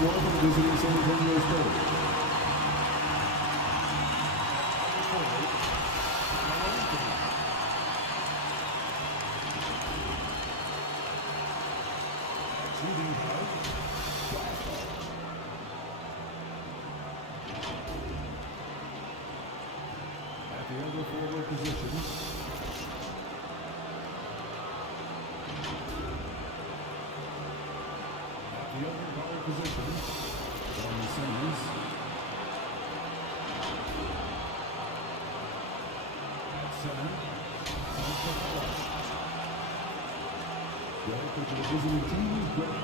score for the visiting San Antonio Spurs. Shooting guard, at the other forward position. At the other guard position, Simmons. At center, the head coach of the visiting team is Greg.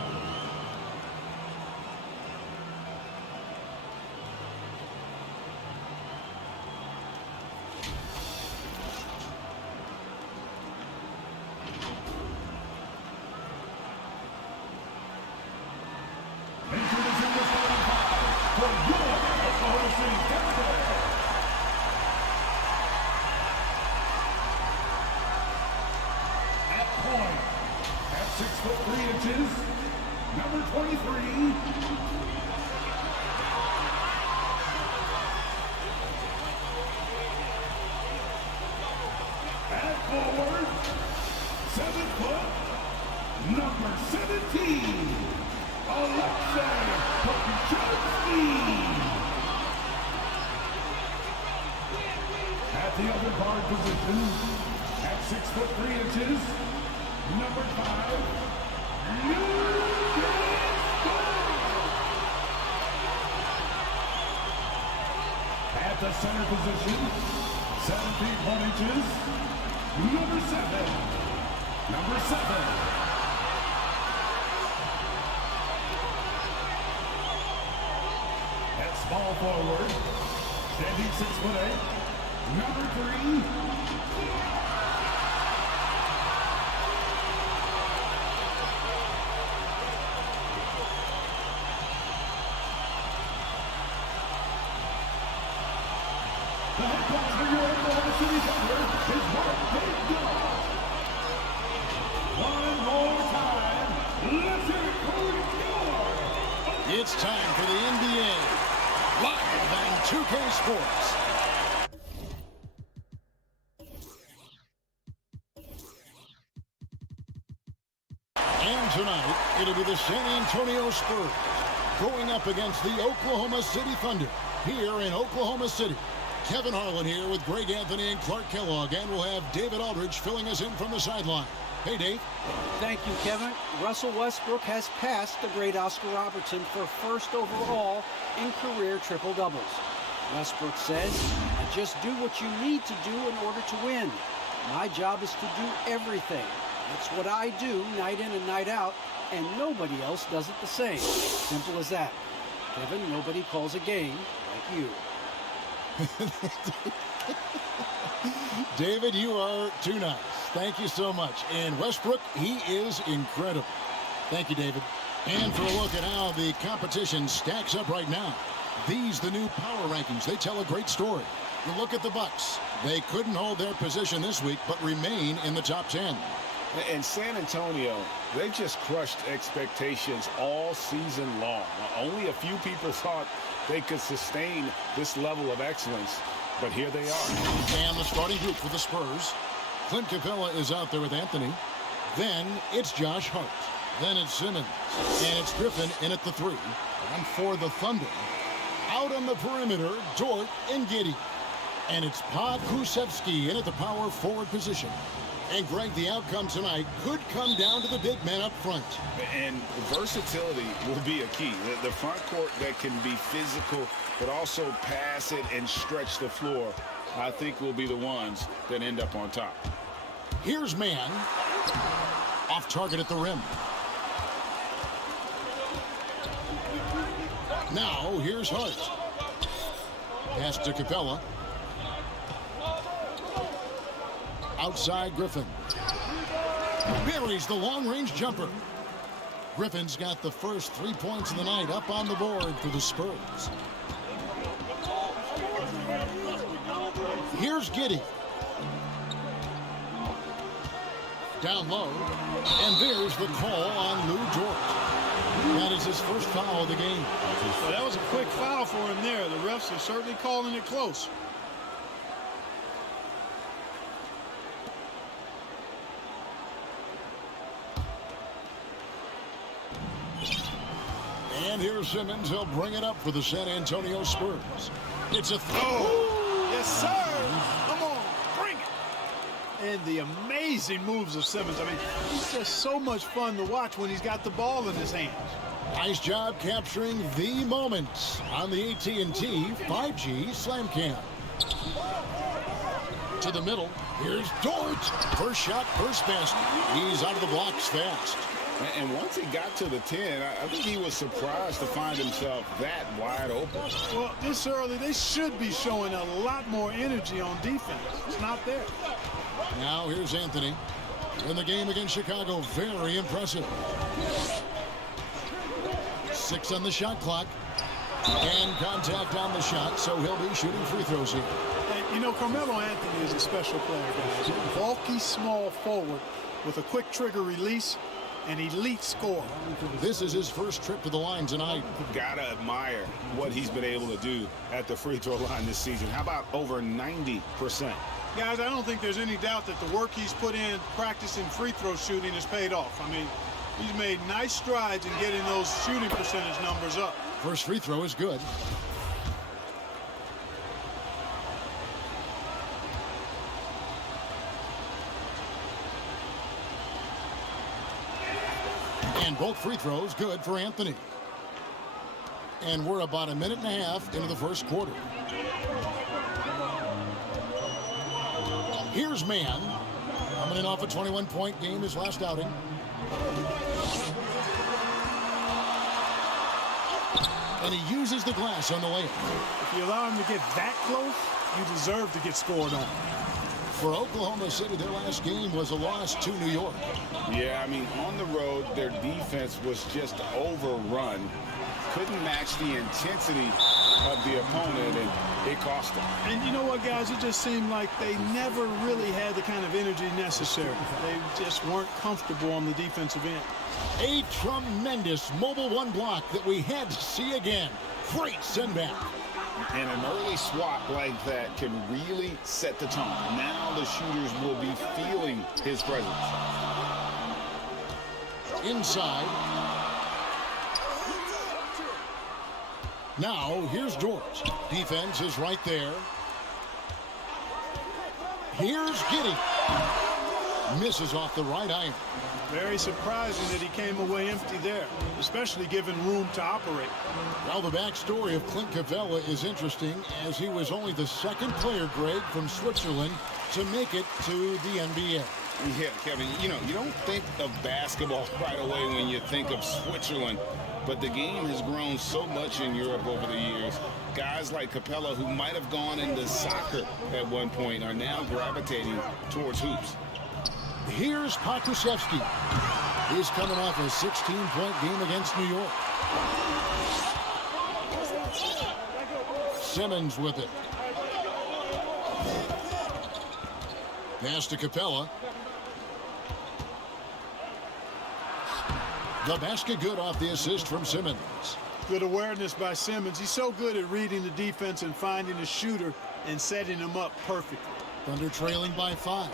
At point, at 6'3" number 23. At forward, 7 foot, number 17. Alexei Pokusevski. At the other guard position, at 6'3", number 5, at the center position, 7 feet 1 inches, number 7. At small forward, standing 6'8", number 3. The head coach for your Oklahoma City Thunder is Mark Davis. One more time, let's hear it for your. It's time for the NBA, live on 2K Sports. And tonight, it'll be the San Antonio Spurs going up against the Oklahoma City Thunder here in Oklahoma City. Kevin Harlan here with Greg Anthony and Clark Kellogg, and we'll have David Aldridge filling us in from the sideline. Hey, Dave. Thank you, Kevin. Russell Westbrook has passed the great Oscar Robertson for first overall in career triple-doubles. Westbrook says, "I just do what you need to do in order to win. My job is to do everything. That's what I do night in and night out, and nobody else does it the same." Simple as that. Kevin, nobody calls a game like you. David, you are too nice. Thank you so much. And Westbrook, he is incredible. Thank you, David. And for a look at how the competition stacks up right now, these the new power rankings. They tell a great story. You look at the Bucks. They couldn't hold their position this week, but remain in the top 10. And San Antonio, they've just crushed expectations all season long. Only a few people thought they could sustain this level of excellence, but here they are. And the starting group for the Spurs. Clint Capella is out there with Anthony. Then it's Josh Hart. Then it's Simmons. And it's Griffin in at the 3. And for the Thunder, out on the perimeter, Dort and Giddey. And it's Pokusevski in at the power forward position. And Greg, the outcome tonight could come down to the big men up front. And versatility will be a key. The front court that can be physical, but also pass it and stretch the floor, I think will be the ones that end up on top. Here's Mann. Off target at the rim. Now, here's Hart. Pass to Capella. Outside Griffin. Buries the long-range jumper. Griffin's got the first 3 points of the night up on the board for the Spurs. Here's Giddey. Down low. And there's the call on Lou Dort. That is his first foul of the game. Well, that was a quick foul for him there. The refs are certainly calling it close. And here's Simmons. He'll bring it up for the San Antonio Spurs. It's a throw. Oh, yes, sir. Come on, bring it. And the amazing moves of Simmons. I mean, he's just so much fun to watch when he's got the ball in his hands. Nice job capturing the moments on the AT&T 5G Slam Cam. To the middle. Here's Dort. First shot, first basket. He's out of the blocks fast. And once he got to the 10, I think he was surprised to find himself that wide open. Well, this early, they should be showing a lot more energy on defense. It's not there. Now here's Anthony. In the game against Chicago, very impressive. 6 on the shot clock. And contact on the shot, so he'll be shooting free throws here. And, you know, Carmelo Anthony is a special player, guys. A bulky, small forward with a quick trigger release. An elite scorer. This is his first trip to the line tonight. Gotta admire what he's been able to do at the free throw line this season. How about over 90%? Guys, I don't think there's any doubt that the work he's put in practicing free throw shooting has paid off. I mean, he's made nice strides in getting those shooting percentage numbers up. First free throw is good. And both free throws good for Anthony. And we're about a minute and a half into the first quarter. Here's Mann. Coming in off a 21-point game his last outing. And he uses the glass on the layup. If you allow him to get that close, you deserve to get scored on. For Oklahoma City, their last game was a loss to New York. Yeah, I mean, on the road, their defense was just overrun. Couldn't match the intensity of the opponent, and it cost them. And you know what, guys? It just seemed like they never really had the kind of energy necessary. They just weren't comfortable on the defensive end. A tremendous mobile one block that we had to see again. Great send back. And an early swap like that can really set the tone. Now the shooters will be feeling his presence. Inside. Now, here's Dort. Defense is right there. Here's Giddey. Misses off the right iron. Very surprising that he came away empty there, especially given room to operate. Well, the backstory of Clint Capella is interesting, as he was only the second player, Greg, from Switzerland to make it to the NBA. Yeah, Kevin, you know, you don't think of basketball right away when you think of Switzerland, but the game has grown so much in Europe over the years. Guys like Capella, who might have gone into soccer at one point, are now gravitating towards hoops. Here's Pokusevski. He's coming off a 16-point game against New York. Simmons with it. Pass to Capella. The basket good off the assist from Simmons. Good awareness by Simmons. He's so good at reading the defense and finding a shooter and setting him up perfectly. Thunder trailing by 5.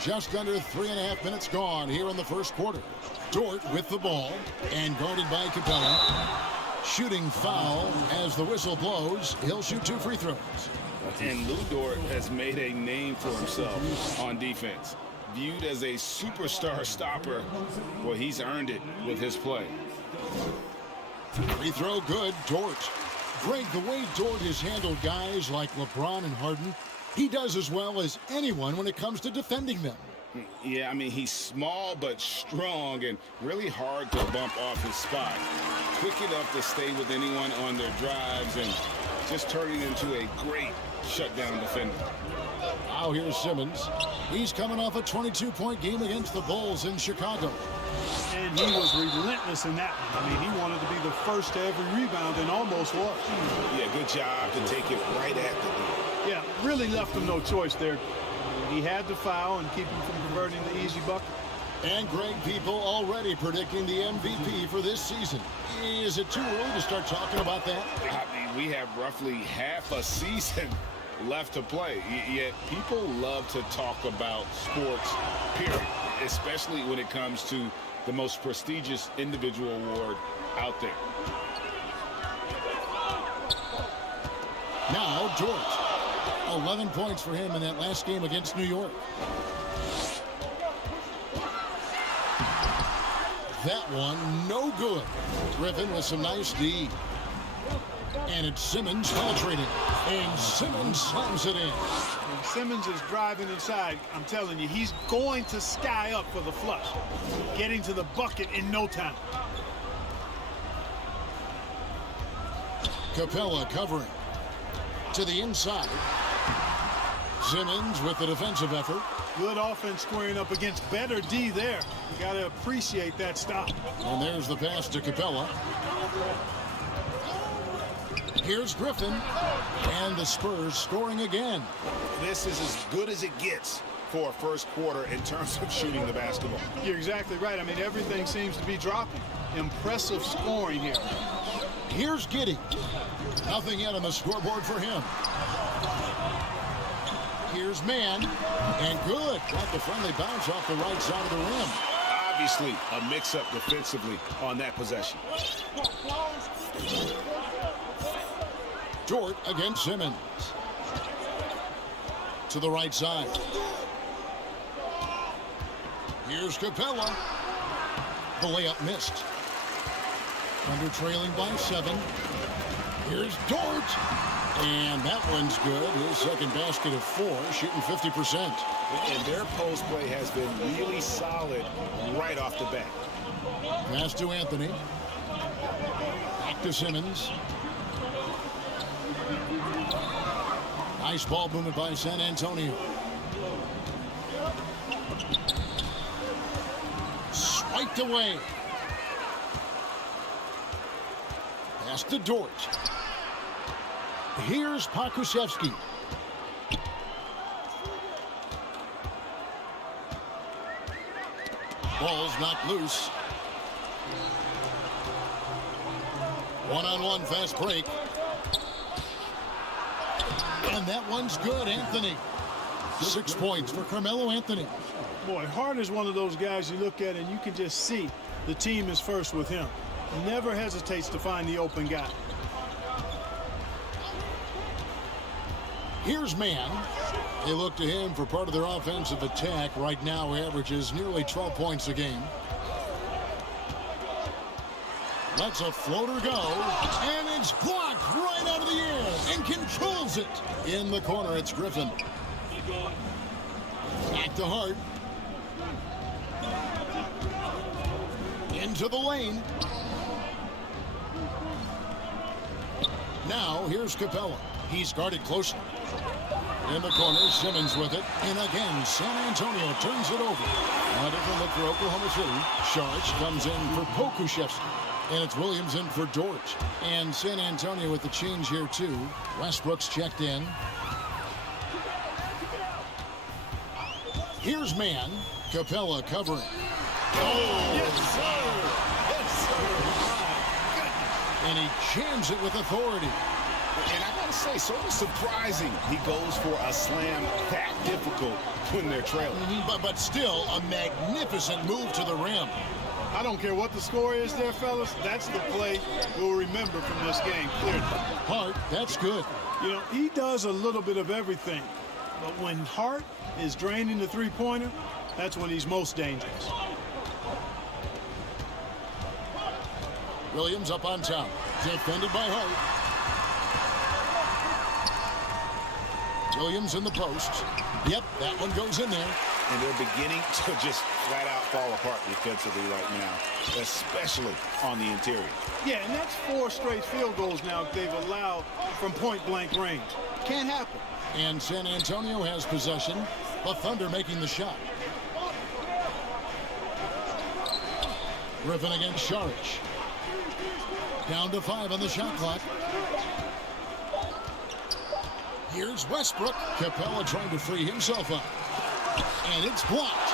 Just under 3.5 minutes gone here in the first quarter. Dort with the ball and guarded by Capella. Shooting foul as the whistle blows. He'll shoot 2 free throws. And Lou Dort has made a name for himself on defense. Viewed as a superstar stopper, well, he's earned it with his play. Free throw good, Dort. Greg, the way Dort has handled guys like LeBron and Harden, he does as well as anyone when it comes to defending them. Yeah, I mean, he's small but strong and really hard to bump off his spot. Quick enough to stay with anyone on their drives and just turning into a great shutdown defender. Now here's Simmons. He's coming off a 22-point game against the Bulls in Chicago. And he was relentless in that one. I mean, he wanted to be the first to every rebound and almost was. Yeah, good job to take it right at the goal. Yeah, really left him no choice there. He had to foul and keep him from converting the easy bucket. And Greg, people already predicting the MVP for this season. Is it too early to start talking about that? I mean, we have roughly half a season left to play, yet people love to talk about sports, period, especially when it comes to the most prestigious individual award out there. Now, George. 11 points for him in that last game against New York. That one, no good. Griffin with some nice D. And it's Simmons penetrating. And Simmons slams it in. And Simmons is driving inside. I'm telling you, he's going to sky up for the flush. Getting to the bucket in no time. Capella covering. To the inside. Simmons with the defensive effort. Good offense squaring up against better D there. You got to appreciate that stop. And there's the pass to Capella. Here's Griffin. And the Spurs scoring again. This is as good as it gets for a first quarter in terms of shooting the basketball. You're exactly right. I mean, everything seems to be dropping. Impressive scoring here. Here's Giddey. Nothing yet on the scoreboard for him. Here's Mann. And good. Got the friendly bounce off the right side of the rim. Obviously, a mix-up defensively on that possession. Dort against Simmons. To the right side. Here's Capella. The layup missed. Under trailing by 7. Here's Dort. And that one's good. His second basket of 4, shooting 50%. And their post play has been really solid right off the bat. Pass to Anthony. Back to Simmons. Nice ball movement by San Antonio. Swiped away. Pass to Dort. Here's Pokusevski. Ball's knocked loose. One-on-one fast break. And that one's good, Anthony. 6 points for Carmelo Anthony. Boy, Hart is one of those guys you look at and you can just see the team is first with him. Never hesitates to find the open guy. Here's Mann. They look to him for part of their offensive attack. Right now, averages nearly 12 points a game. Lets a floater go. And it's blocked right out of the air. And controls it. In the corner, it's Griffin. Back to Hart. Into the lane. Now, here's Capella. He's guarded closely. In the corner, Simmons with it. And again, San Antonio turns it over. A different look for Oklahoma City. Sharch comes in for Pokusevski. And it's Williams in for Dort. And San Antonio with the change here, too. Westbrook's checked in. Here's Mann. Capella covering. Oh, yes, sir. Yes, sir. And he jams it with authority. And I gotta say, sort of surprising he goes for a slam that difficult when they're trailing. But still, a magnificent move to the rim. I don't care what the score is there, fellas. That's the play we'll remember from this game, clearly. Hart, that's good. You know, he does a little bit of everything. But when Hart is draining the three-pointer, that's when he's most dangerous. Williams up on top. Defended by Hart. Williams in the post. Yep, that one goes in there. And they're beginning to just flat out fall apart defensively right now, especially on the interior. Yeah, and that's 4 straight field goals now they've allowed from point-blank range. Can't happen. And San Antonio has possession. The Thunder making the shot. Griffin against Sharch. Down to 5 on the shot clock. Here's Westbrook. Capella trying to free himself up. And it's blocked.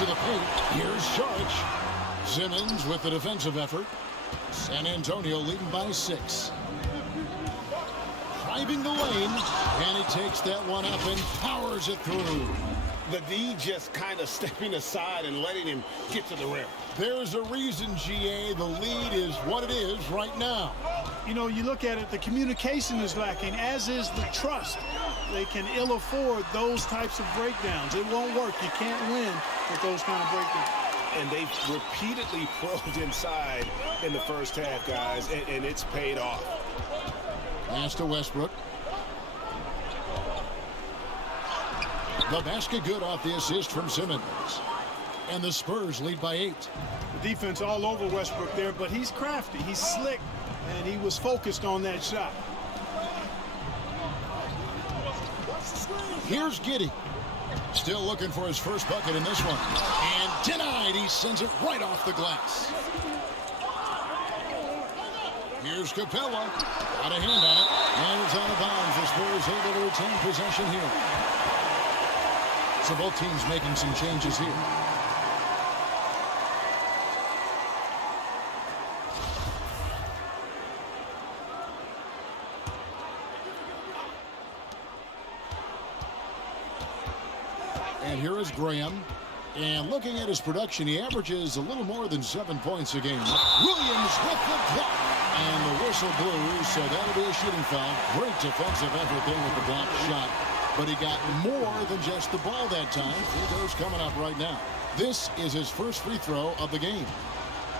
to the paint. Here's Saric. Simmons with the defensive effort. San Antonio leading by 6. Driving the lane, and he takes that one up and powers it through. The D just kind of stepping aside and letting him get to the rim. There's a reason, GA, the lead is what it is right now. You know, you look at it, the communication is lacking, as is the trust. They can ill afford those types of breakdowns. It won't work. You can't win with those kind of breakdowns. And they've repeatedly probed inside in the first half, guys, and it's paid off. Pass to Westbrook. The basket good off the assist from Simmons. And the Spurs lead by 8. The defense all over Westbrook there, but he's crafty. He's slick, and he was focused on that shot. Here's Giddey. Still looking for his first bucket in this one. And denied. He sends it right off the glass. Here's Capella. Got a hand on it. And it's out of bounds. The Spurs able to retain possession here. So both teams making some changes here. And here is Graham. And looking at his production, he averages a little more than 7 points a game. Williams with the block. And the whistle blew, so that'll be a shooting foul. Great defensive effort there with the block shot. But he got more than just the ball that time. Free throws coming up right now. This is his first free throw of the game.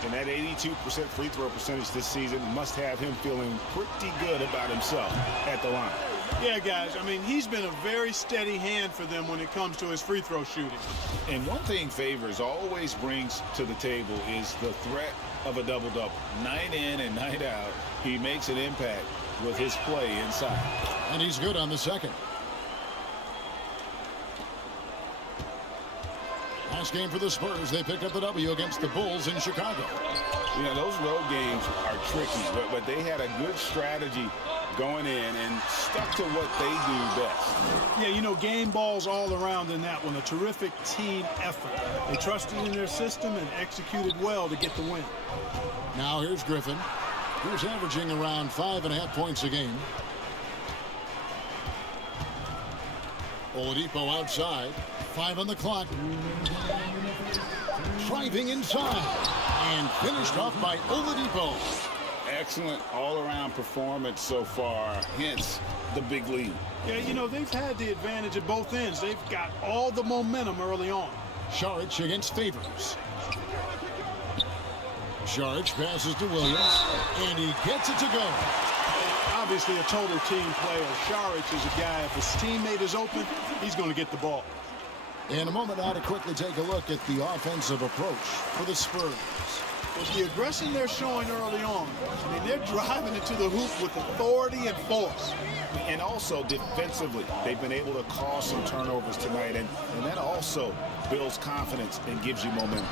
And that 82% free throw percentage this season must have him feeling pretty good about himself at the line. Yeah, guys, I mean, he's been a very steady hand for them when it comes to his free throw shooting. And one thing Favors always brings to the table is the threat of a double-double. Night in and night out, he makes an impact with his play inside. And he's good on the second. Last game for the Spurs, they picked up the W against the Bulls in Chicago. You know, those road games are tricky, but they had a good strategy going in and stuck to what they do best. Yeah, you know, game balls all around in that one. A terrific team effort. They trusted in their system and executed well to get the win. Now here's Griffin, who's averaging around 5.5 points a game. Oladipo outside. 5 on the clock. Driving inside. And finished off by Oladipo. Excellent all-around performance so far, hence the big lead. Yeah, you know, they've had the advantage at both ends. They've got all the momentum early on. Saric against Favors. Saric passes to Williams, and he gets it to go. Obviously a total team player. Saric is a guy, if his teammate is open, he's going to get the ball. In a moment now to quickly take a look at the offensive approach for the Spurs. With the aggression they're showing early on, I mean, they're driving it to the hoop with authority and force. And also defensively, they've been able to cause some turnovers tonight, and that also builds confidence and gives you momentum.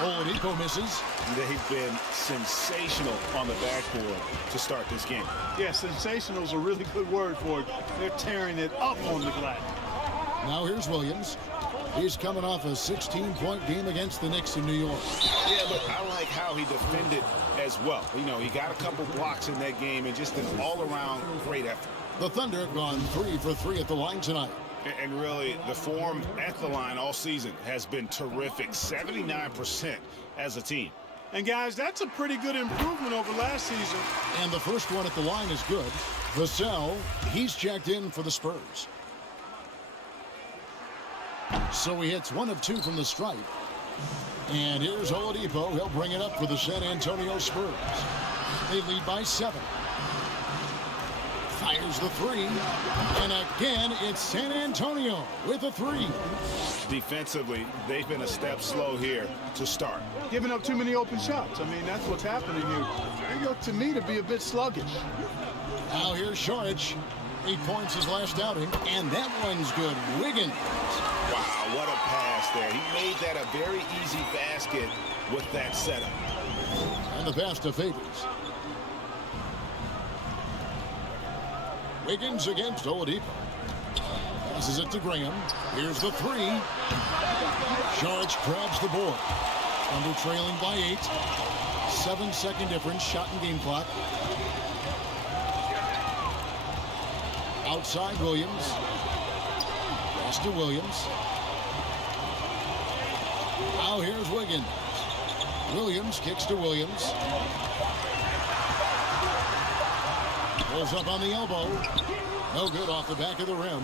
Oladipo misses. They've been sensational on the backboard to start this game. Yeah, sensational is a really good word for it. They're tearing it up on the glass. Now here's Williams. He's coming off a 16-point game against the Knicks in New York. Yeah, but I like how he defended as well. You know, he got a couple blocks in that game and just an all-around great effort. The Thunder have gone 3 for 3 at the line tonight. And really, the form at the line all season has been terrific. 79% as a team. And, guys, that's a pretty good improvement over last season. And the first one at the line is good. Vassell, he's checked in for the Spurs. So he hits 1 of 2 from the stripe. And here's Oladipo. He'll bring it up for the San Antonio Spurs. They lead by 7. Fires the 3. And again, it's San Antonio with a 3. Defensively, they've been a step slow here to start. Giving up too many open shots. I mean, that's what's happening here. They look to me to be a bit sluggish. Now here's Saric. 8 points his last outing. And that one's good. Wiggins. Wow, what a pass there. He made that a very easy basket with that setup. And the pass to Favors. Wiggins against Oladipo. Passes it to Graham. Here's the three. Sharks grabs the board. Thunder trailing by 8. 7-second difference, shot and game clock. Outside Williams. Pass to Williams. Now here's Wiggins. Williams kicks to Williams. Pulls up on the elbow. No good off the back of the rim.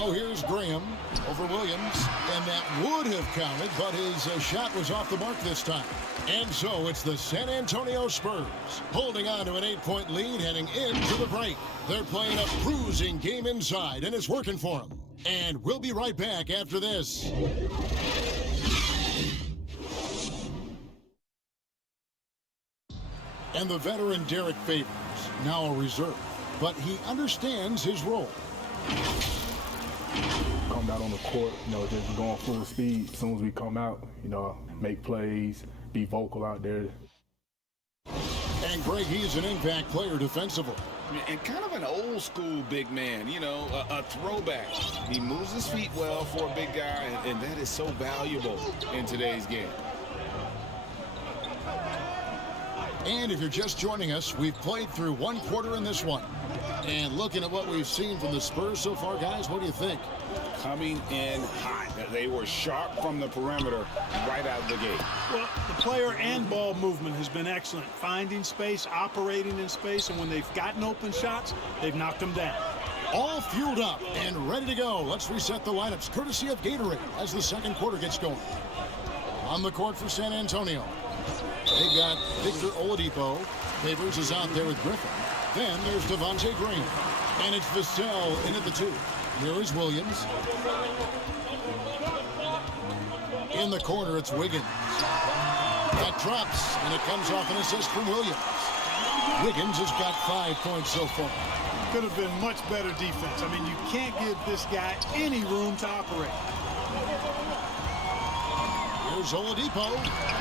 Now here's Graham over Williams. And that would have counted, but his shot was off the mark this time. And so it's the San Antonio Spurs holding on to an 8-point lead heading into the break. They're playing a bruising game inside, and it's working for them. And we'll be right back after this. And the veteran Derek Favors, now a reserve, but he understands his role. Come out on the court, just going full speed. As soon as we come out, make plays, be vocal out there. And Greg, he's an impact player defensively. And kind of an old school big man, a throwback. He moves his feet well for a big guy, and that is so valuable in today's game. And if you're just joining us, we've played through one quarter in this one. And looking at what we've seen from the Spurs so far, guys, what do you think? Coming in hot. They were sharp from the perimeter right out of the gate. Well, the player and ball movement has been excellent. Finding space, operating in space, and when they've gotten open shots, they've knocked them down. All fueled up and ready to go. Let's reset the lineups, courtesy of Gatorade, as the second quarter gets going. On the court for San Antonio, they've got Victor Oladipo. Favors is out there with Griffin. Then there's Devontae Green. And it's Vassell in at the 2. Here is Williams. In the corner, it's Wiggins. That drops, and it comes off an assist from Williams. Wiggins has got 5 points so far. Could have been much better defense. I mean, you can't give this guy any room to operate. Here's Oladipo,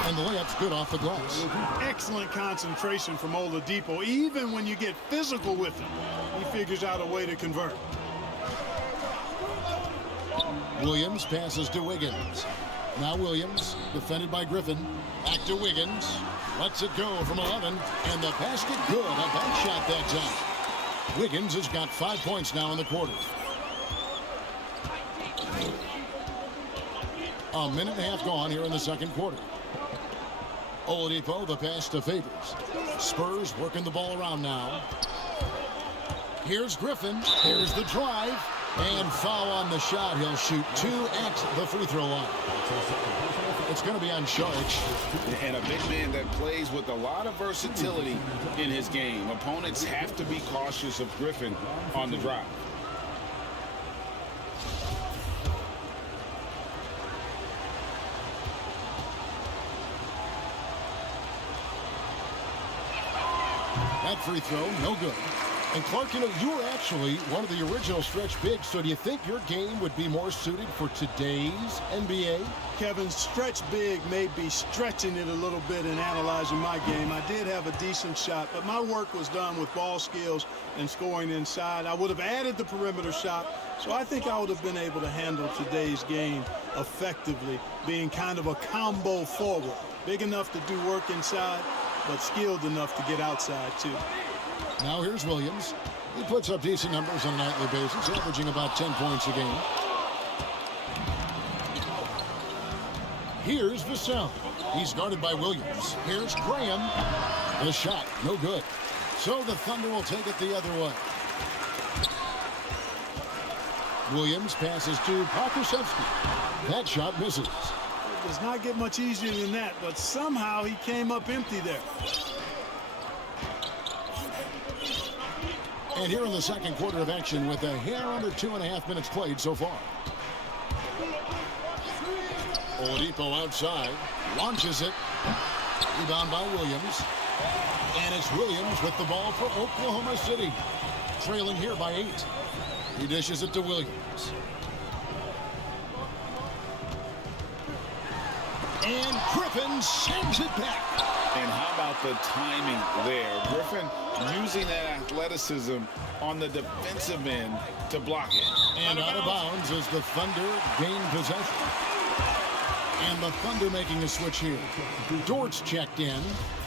and the layup's good off the glass. Excellent concentration from Oladipo. Even when you get physical with him, he figures out a way to convert. Williams passes to Wiggins. Now Williams, defended by Griffin. Back to Wiggins. Lets it go from 11, and the basket good. A back shot that time. Wiggins has got 5 points now in the quarter. A minute and a half gone here in the second quarter. Oladipo, the pass to Favors. Spurs working the ball around now. Here's Griffin. Here's the drive. And foul on the shot. He'll shoot 2 at the free throw line. It's going to be on Sharks. And a big man that plays with a lot of versatility in his game. Opponents have to be cautious of Griffin on the drive. That free throw, no good. And Clark, you were actually one of the original stretch bigs, so do you think your game would be more suited for today's NBA? Kevin, stretch big may be stretching it a little bit in analyzing my game. I did have a decent shot, but my work was done with ball skills and scoring inside. I would have added the perimeter shot, so I think I would have been able to handle today's game effectively, being kind of a combo forward. Big enough to do work inside, but skilled enough to get outside, too. Now here's Williams. He puts up decent numbers on a nightly basis, averaging about 10 points a game. Here's Vassell. He's guarded by Williams. Here's Graham. The shot, no good. So the Thunder will take it the other way. Williams passes to Pokusevski. That shot misses. It does not get much easier than that, but somehow he came up empty there. And here in the second quarter of action with a hair under 2.5 minutes played so far. Oladipo outside, launches it. Rebound by Williams. And it's Williams with the ball for Oklahoma City. Trailing here by 8. He dishes it to Williams. And Griffin sends it back. And how about the timing there? Griffin using that athleticism on the defensive end to block it. And out of bounds as the Thunder gain possession. And the Thunder making a switch here. Dort's checked in.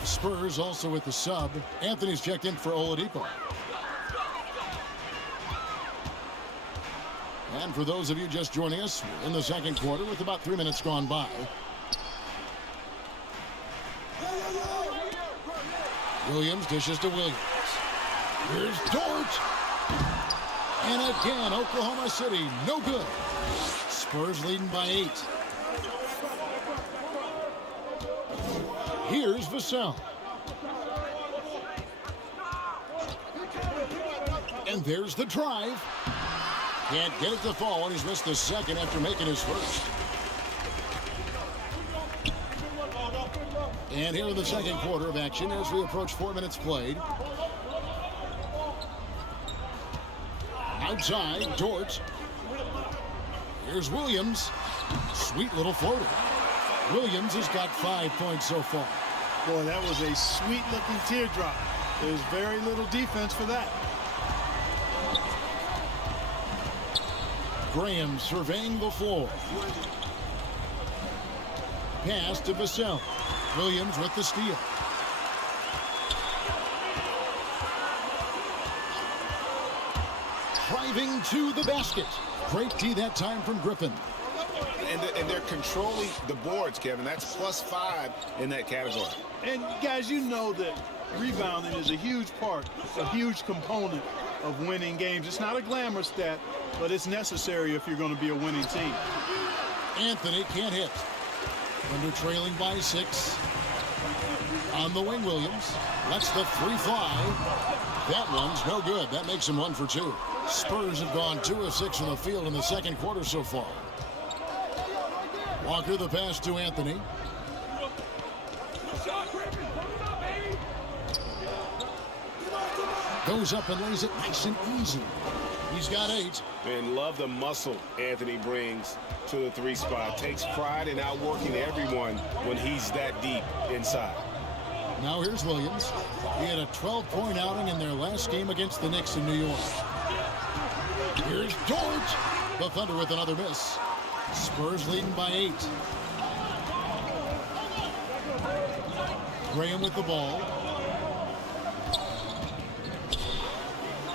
Spurs also with the sub. Anthony's checked in for Oladipo. And for those of you just joining us, we're in the second quarter with about 3 minutes gone by. Williams dishes to Williams. Here's Dort. And again, Oklahoma City, no good. Spurs leading by 8. Here's Vassell. And there's the drive. Can't get it to fall, and he's missed the second after making his first. And here in the second quarter of action as we approach 4 minutes played. Outside, Dort. Here's Williams. Sweet little floater. Williams has got 5 points so far. Boy, that was a sweet-looking teardrop. There's very little defense for that. Graham surveying the floor. Pass to Vassell. Williams with the steal. Driving to the basket. Great D that time from Griffin. And they're controlling the boards, Kevin. That's +5 in that category. And guys, you know that rebounding is a huge part, a huge component of winning games. It's not a glamour stat, but it's necessary if you're going to be a winning team. Anthony can't hit. Under trailing by 6. On the wing, Williams. Lets the 3 fly. That one's no good. That makes him 1 for 2. Spurs have gone 2 of 6 from the field in the second quarter so far. Walker the pass to Anthony. Goes up and lays it nice and easy. He's got 8. And love the muscle Anthony brings to the 3 spot. Takes pride in outworking everyone when he's that deep inside. Now here's Williams. He had a 12-point outing in their last game against the Knicks in New York. Here's Dort. The Thunder with another miss. Spurs leading by 8. Graham with the ball.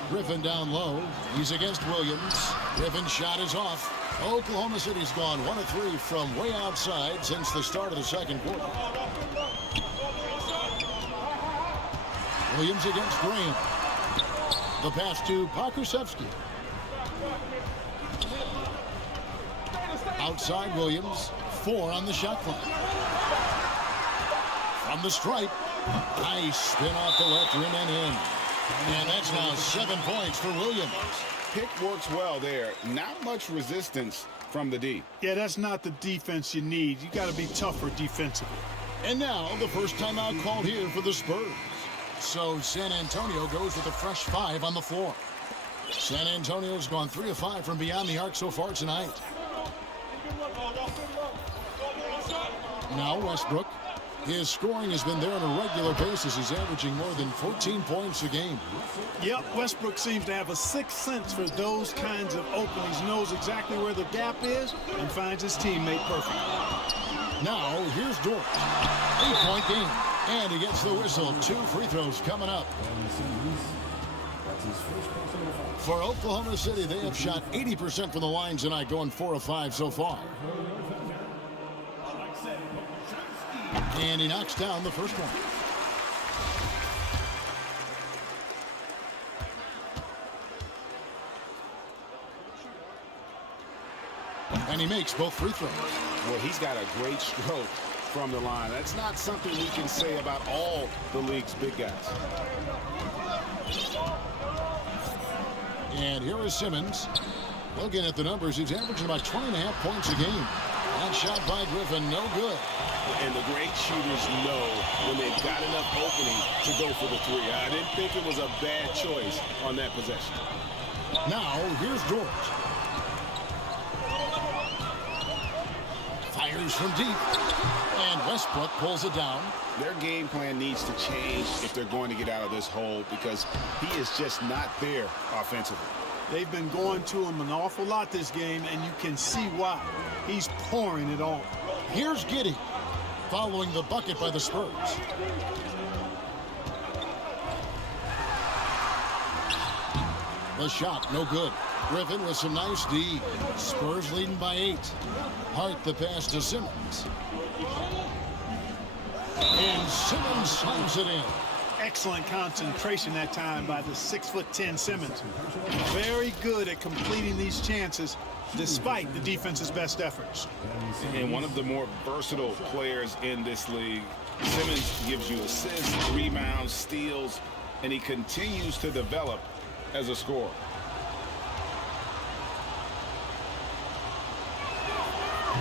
Griffin down low. He's against Williams. Griffin's shot is off. Oklahoma City's gone 1 of 3 from way outside since the start of the second quarter. Williams against Graham. The pass to Pokusevski. Outside Williams. 4 on the shot clock. From the stripe. Nice spin off the left rim and in. And that's now 7 points for Williams. Pick works well there. Not much resistance from the D. Yeah, that's not the defense you need. You got to be tougher defensively. And now the first timeout called here for the Spurs. So San Antonio goes with a fresh 5 on the floor. San Antonio's gone 3 of 5 from beyond the arc so far tonight. Now Westbrook. His scoring has been there on a regular basis. He's averaging more than 14 points a game. Yep, Westbrook seems to have a sixth sense for those kinds of openings. Knows exactly where the gap is and finds his teammate perfect. Now, here's Dort. 8-point game. And he gets the whistle. 2 free throws coming up. For Oklahoma City, they have shot 80% from the line tonight, going 4 of 5 so far. And he knocks down the first one. And he makes both free throws. Well, he's got a great stroke from the line. That's not something we can say about all the league's big guys. And here is Simmons. Looking at the numbers, he's averaging about 20.5 points a game. That shot by Griffin, no good. And the great shooters know when they've got enough opening to go for the 3. I didn't think it was a bad choice on that possession. Now, here's Dort. Fires from deep. And Westbrook pulls it down. Their game plan needs to change if they're going to get out of this hole because he is just not there offensively. They've been going to him an awful lot this game, and you can see why. He's pouring it on. Here's Giddey following the bucket by the Spurs. The shot, no good. Griffin with some nice D. Spurs leading by 8. Hart the pass to Simmons. And Simmons slams it in. Excellent concentration that time by the 6'10" Simmons. Very good at completing these chances despite the defense's best efforts. And one of the more versatile players in this league. Simmons gives you assists, rebounds, steals, and he continues to develop as a scorer.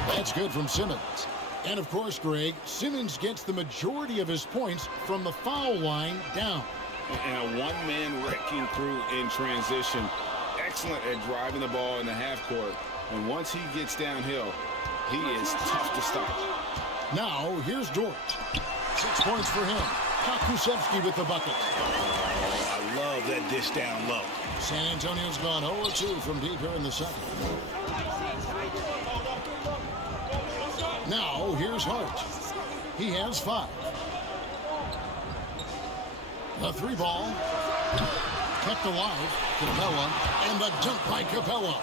That's good from Simmons. And of course, Greg, Simmons gets the majority of his points from the foul line down. And a one-man wrecking crew in transition. Excellent at driving the ball in the half court. And once he gets downhill, he is tough to stop. Now, here's Dort. 6 points for him. Kusevsky with the bucket. I love that dish down low. San Antonio's gone 0-2 from deep here in the second. Now, here's Hart. He has 5. The 3 ball. Kept alive. Capella. And the dunk by Capella.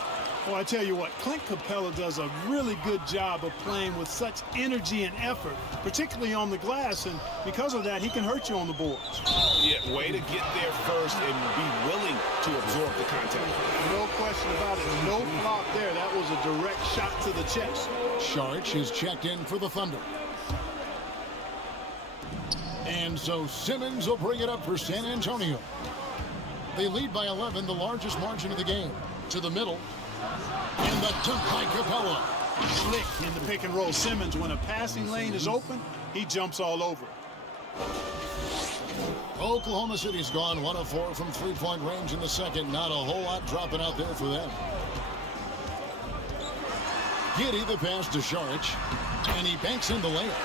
Well, I tell you what, Clint Capella does a really good job of playing with such energy and effort, particularly on the glass, and because of that, he can hurt you on the boards. Yeah, way to get there first and be willing to absorb the contact. No question about it. No flop there. That was a direct shot to the chest. Sharch is checked in for the Thunder. And so Simmons will bring it up for San Antonio. They lead by 11, the largest margin of the game. To the middle. And the dunk by Capella. Slick in the pick and roll. Simmons, when a passing lane is open, he jumps all over it. Oklahoma City's gone 1 of 4 from three-point range in the second. Not a whole lot dropping out there for them. Giddey the pass to Sharch. And he banks in the layup.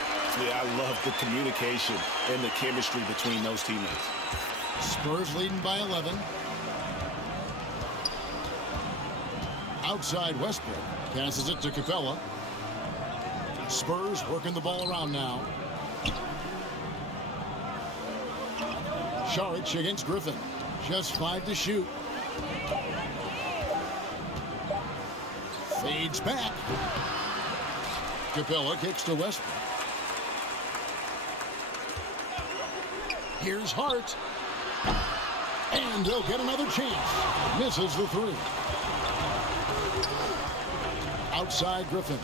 Yeah, I love the communication and the chemistry between those teammates. Spurs leading by 11. Outside Westbrook. Passes it to Capella. Spurs working the ball around now. Sharch against Griffin. Just 5 to shoot. Fades back. Capella kicks to Westbrook. Here's Hart. And he'll get another chance. Misses the 3. Outside Griffin.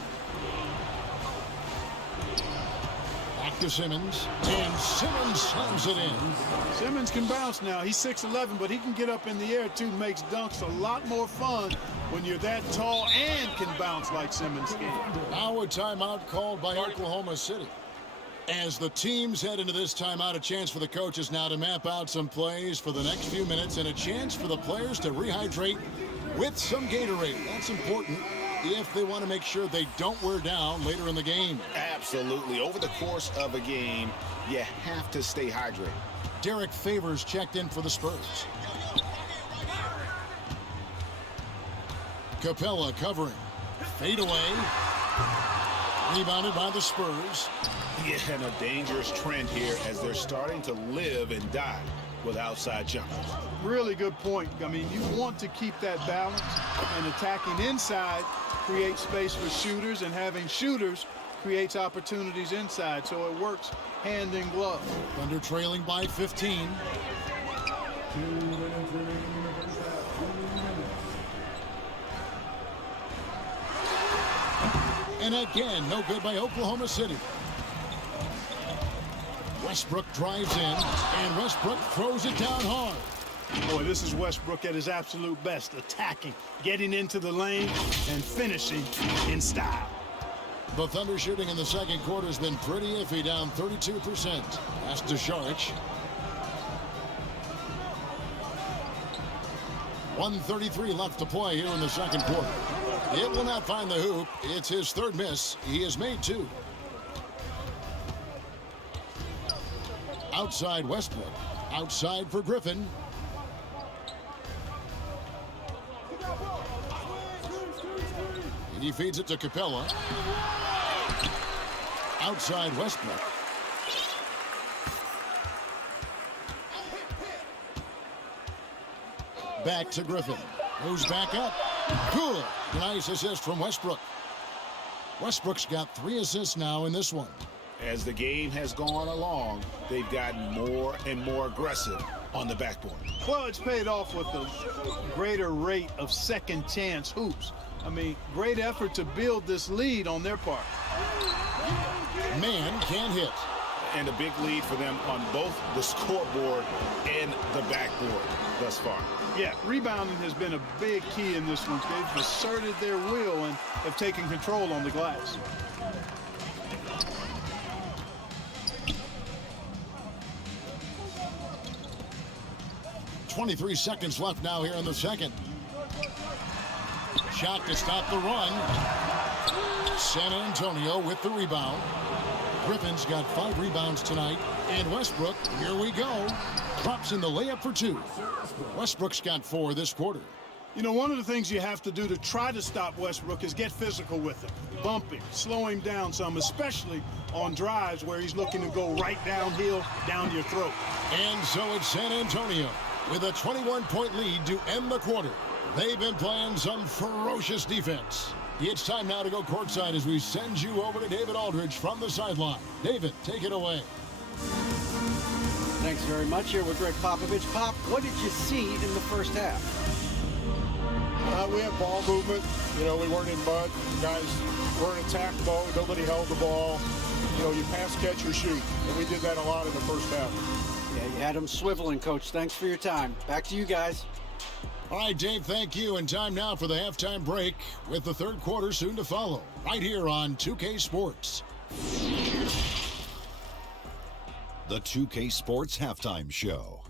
Back to Simmons. And Simmons slams it in. Simmons can bounce now. He's 6'11", but he can get up in the air too. Makes dunks a lot more fun when you're that tall and can bounce like Simmons can. Now a timeout called by Oklahoma City. As the teams head into this timeout, a chance for the coaches now to map out some plays for the next few minutes and a chance for the players to rehydrate with some Gatorade. That's important if they want to make sure they don't wear down later in the game. Absolutely. Over the course of a game, you have to stay hydrated. Derek Favors checked in for the Spurs. Capella covering. Fade away. Rebounded by the Spurs. Yeah, and a dangerous trend here as they're starting to live and die with outside jumpers. Really good point. I mean, you want to keep that balance, and attacking inside creates space for shooters, and having shooters creates opportunities inside, so it works hand in glove. Thunder trailing by 15. And again, no good by Oklahoma City. Westbrook drives in, and Westbrook throws it down hard. Boy, this is Westbrook at his absolute best, attacking, getting into the lane, and finishing in style. The Thunder shooting in the second quarter has been pretty iffy, down 32%. Pass to Sharch. 1:33 left to play here in the second quarter. It will not find the hoop. It's his third miss. He has made 2. Outside Westbrook. Outside for Griffin. He feeds it to Capella. Outside Westbrook. Back to Griffin. Moves back up. Good. Nice assist from Westbrook. Westbrook's got 3 assists now in this one. As the game has gone along, they've gotten more and more aggressive on the backboard. Well, it's paid off with a greater rate of second chance hoops. I mean, great effort to build this lead on their part. Man can't hit. And a big lead for them on both the scoreboard and the backboard thus far. Yeah, rebounding has been a big key in this one. They've asserted their will and have taken control on the glass. .23 seconds left now here in the second. Shot to stop the run. San Antonio with the rebound. Griffin's got 5 rebounds tonight. And Westbrook, here we go, drops in the layup for 2. Westbrook's got 4 this quarter. You know, one of the things you have to do to try to stop Westbrook is get physical with him. Bump him, slow him down some, especially on drives where he's looking to go right downhill, down your throat. And so it's San Antonio with a 21-point lead to end the quarter. They've been playing some ferocious defense. It's time now to go courtside as we send you over to David Aldridge from the sideline. David, take it away. Thanks very much. Here with Greg Popovich. Pop, what did you see in the first half? We had ball movement. You know, we weren't in mud. Guys weren't attack mode. Nobody held the ball. You know, you pass, catch, or shoot. And we did that a lot in the first half. Yeah, you had them swiveling, Coach. Thanks for your time. Back to you guys. All right, Dave, thank you. And time now for the halftime break with the third quarter soon to follow. Right here on 2K Sports. The 2K Sports Halftime Show.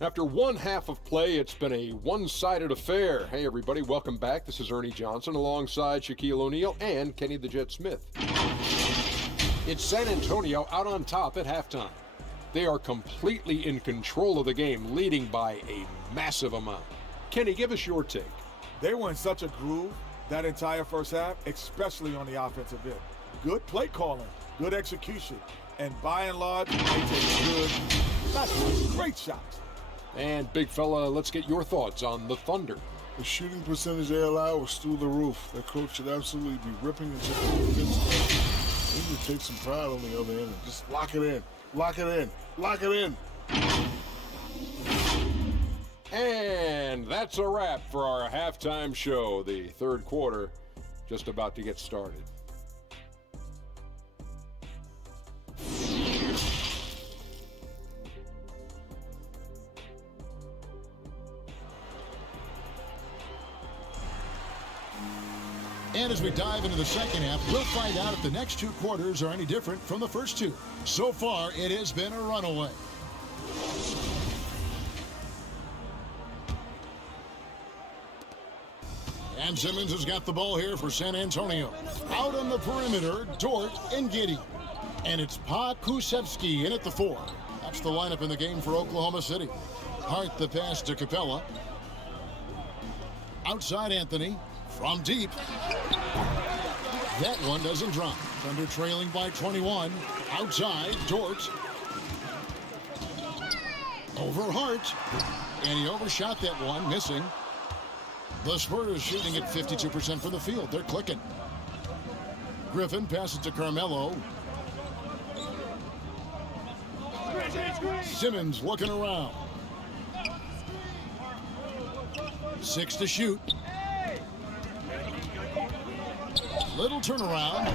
After one half of play, it's been a one-sided affair. Hey, everybody, welcome back. This is Ernie Johnson alongside Shaquille O'Neal and Kenny the Jet Smith. It's San Antonio out on top at halftime. They are completely in control of the game, leading by a massive amount. Kenny, give us your take. They were in such a groove that entire first half, especially on the offensive end. Good play calling, good execution, and by and large, they take good, not good, great shots. And big fella, let's get your thoughts on the Thunder. The shooting percentage they allowed was through the roof. Their coach should absolutely be ripping into the defense. They need to take some pride on the other end and just lock it in, lock it in, lock it in. And that's a wrap for our halftime show. The third quarter just about to get started. And as we dive into the second half, we'll find out if the next 2 quarters are any different from the first 2. So far, it has been a runaway. And Simmons has got the ball here for San Antonio. Out on the perimeter, Dort and Giddey. And it's Pa Kusevsky in at the 4. That's the lineup in the game for Oklahoma City. Hart the pass to Capella. Outside Anthony. From deep. That one doesn't drop. Thunder trailing by 21. Outside, Dort. Over Hart. And he overshot that one, missing. The Spurs shooting at 52% from the field. They're clicking. Griffin passes to Carmelo. Simmons looking around. 6 to shoot. Little turnaround.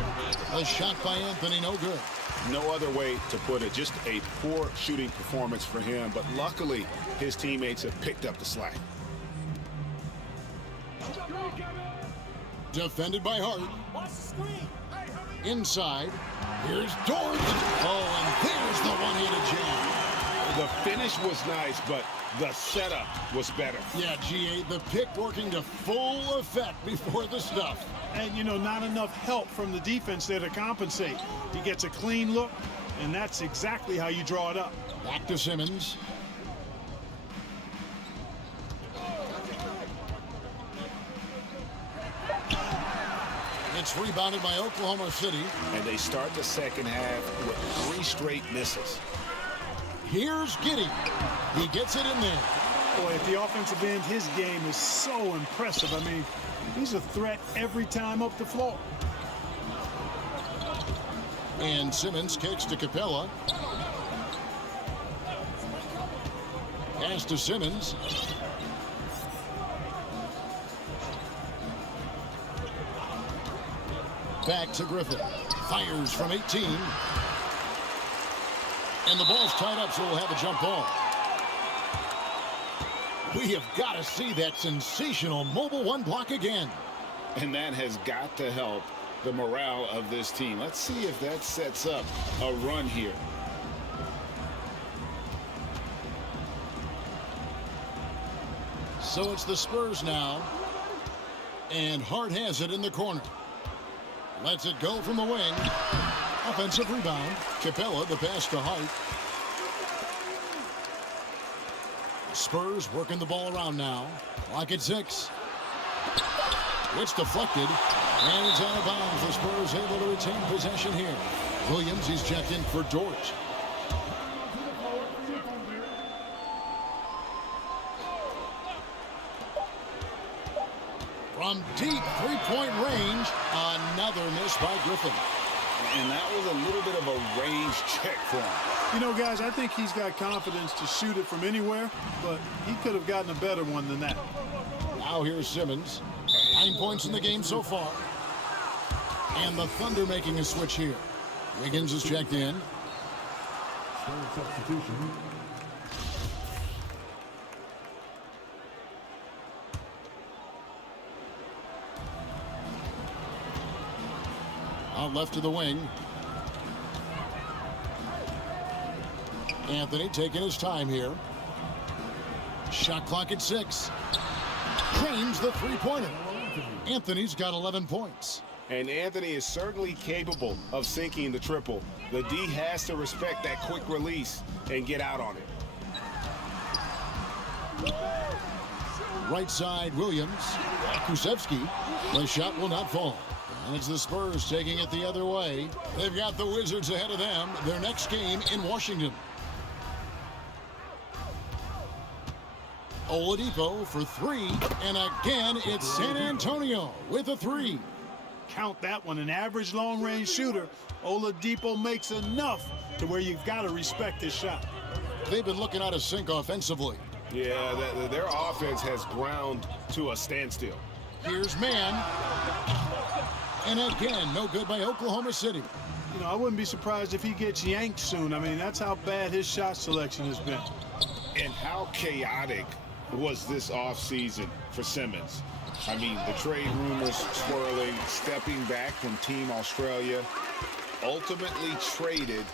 A shot by Anthony, no good. No other way to put it. Just a poor shooting performance for him. But luckily, his teammates have picked up the slack. Defended by Hart. Inside. Here's Dort. Oh, and there's the one-handed jam. The finish was nice, but the setup was better. Yeah, G.A., the pick working to full effect before the stuff. And, you know, not enough help from the defense there to compensate. He gets a clean look, and that's exactly how you draw it up. Back to Simmons. It's rebounded by Oklahoma City. And they start the second half with 3 straight misses. Here's Giddey. He gets it in there. Boy, at the offensive end, his game is so impressive. I mean, he's a threat every time up the floor. And Simmons kicks to Capella. Pass to Simmons. Back to Griffin. Fires from 18. And the ball's tied up, so we'll have a jump ball. We have got to see that sensational mobile one block again. And that has got to help the morale of this team. Let's see if that sets up a run here. So it's the Spurs now. And Hart has it in the corner. Lets it go from the wing. Offensive rebound. Capella, the pass to Hart. Spurs working the ball around now. Clock at 6. It's deflected. And it's out of bounds. The Spurs able to retain possession here. Williams, he's checked in for Dort. From deep three-point range, another miss by Griffin. And that was a little bit of a range check for him. You know, guys, I think he's got confidence to shoot it from anywhere, but he could have gotten a better one than that. Now here's Simmons. 9 points in the game so far. And the Thunder making a switch here. Wiggins is checked in. Substitution. Out left to the wing. Anthony taking his time here. Shot clock at 6. Claims the three-pointer. Anthony's got 11 points. And Anthony is certainly capable of sinking the triple. The D has to respect that quick release and get out on it. Right side, Williams. Kusevsky. The shot will not fall. And it's the Spurs taking it the other way. They've got the Wizards ahead of them. Their next game in Washington. Oladipo for 3. And again, it's San Antonio with a 3. Count that one. An average long-range shooter. Oladipo makes enough to where you've got to respect his shot. They've been looking out of sync offensively. Yeah, their offense has ground to a standstill. Here's Mann. And again, no good by Oklahoma City. You know, I wouldn't be surprised if he gets yanked soon. I mean, that's how bad his shot selection has been. And how chaotic was this offseason for Simmons? I mean, the trade rumors swirling, stepping back from Team Australia, ultimately traded,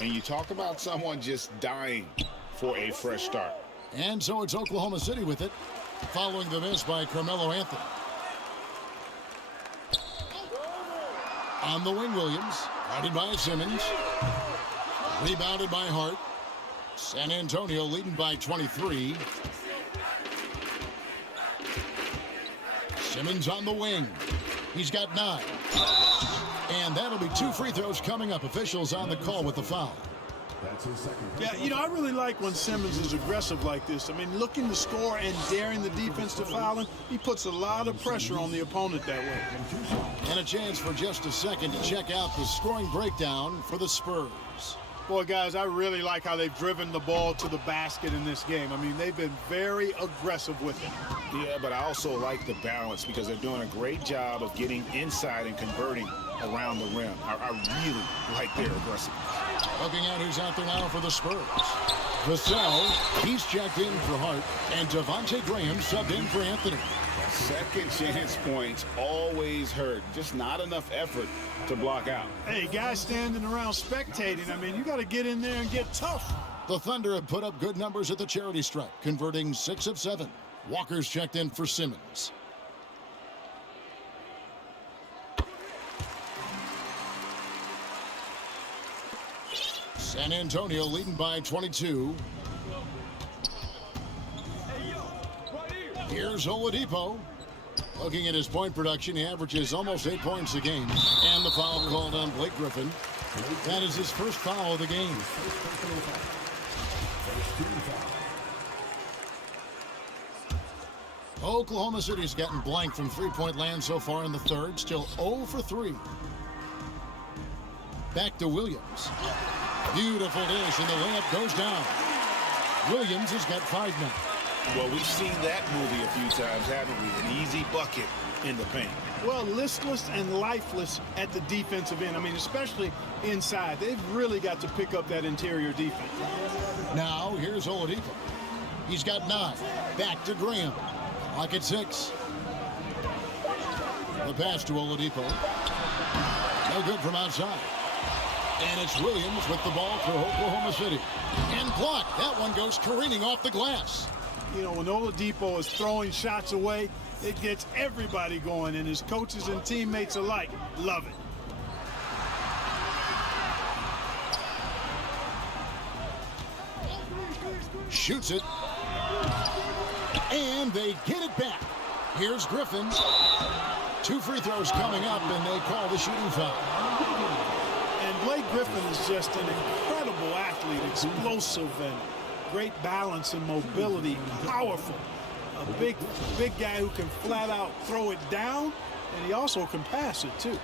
and you talk about someone just dying for a fresh start. And so it's Oklahoma City with it, following the miss by Carmelo Anthony. On the wing, Williams, guarded by Simmons, rebounded by Hart. San Antonio leading by 23. Simmons on the wing. He's got 9. And that'll be 2 free throws coming up. Officials on the call with the foul. That's his second. Yeah, you know, I really like when Simmons is aggressive like this. I mean, looking to score and daring the defense to foul him, he puts a lot of pressure on the opponent that way. And a chance for just a second to check out the scoring breakdown for the Spurs. Boy, guys, I really like how they've driven the ball to the basket in this game. I mean, they've been very aggressive with it. Yeah, but I also like the balance because they're doing a great job of getting inside and converting around the rim. I really like their aggressiveness. Looking at who's out there now for the Spurs. Vassell, he's checked in for Hart, and Devontae Graham subbed in for Anthony. Second chance points always hurt. Just not enough effort to block out. Hey, guys standing around spectating, I mean, you got to get in there and get tough. The Thunder have put up good numbers at the charity stripe, converting 6 of 7. Walker's checked in for Simmons. San Antonio leading by 22. Here's Oladipo. Looking at his point production, he averages almost 8 points a game. And the foul called on Blake Griffin. That is his first foul of the game. Oklahoma City's gotten blank from three-point land so far in the third. Still 0 for 3. Back to Williams. Beautiful dish, and the layup goes down. Williams has got 5 now. Well, we've seen that movie a few times, haven't we? An easy bucket in the paint. Well, listless and lifeless at the defensive end. I mean, especially inside. They've really got to pick up that interior defense. Now, here's Oladipo. He's got 9. Back to Graham. Clock at 6. The pass to Oladipo. No good from outside. And it's Williams with the ball for Oklahoma City. And blocked. That one goes careening off the glass. You know, when Oladipo is throwing shots away, it gets everybody going, and his coaches and teammates alike love it. Shoots it. And they get it back. Here's Griffin. 2 free throws coming up, and they call the shooting foul. And Blake Griffin is just an incredible athlete, explosive and great balance and mobility, powerful. A big guy who can flat out throw it down, and he also can pass it too.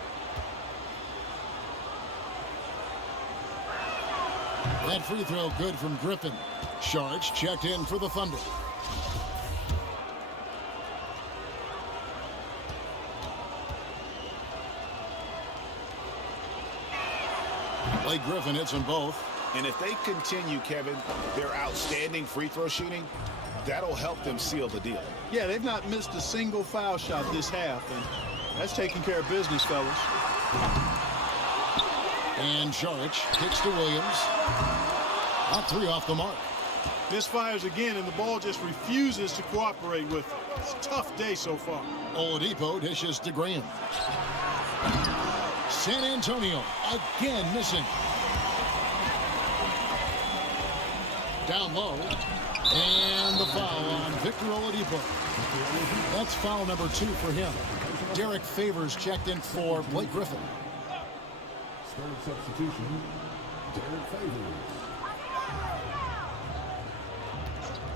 That free throw good from Griffin. Sharge checked in for the Thunder. Blake Griffin hits them both. And if they continue, Kevin, their outstanding free throw shooting, that'll help them seal the deal. Yeah, they've not missed a single foul shot this half, and that's taking care of business, fellas. And Sharge kicks to Williams. Not 3 off the mark. Misfires again, and the ball just refuses to cooperate with it. It's a tough day so far. Oladipo dishes to Graham. San Antonio again missing. Down low. And the foul on Victor Oladipo. That's foul number 2 for him. Derek Favors checked in for Blake Griffin. Third substitution, Derek Favors.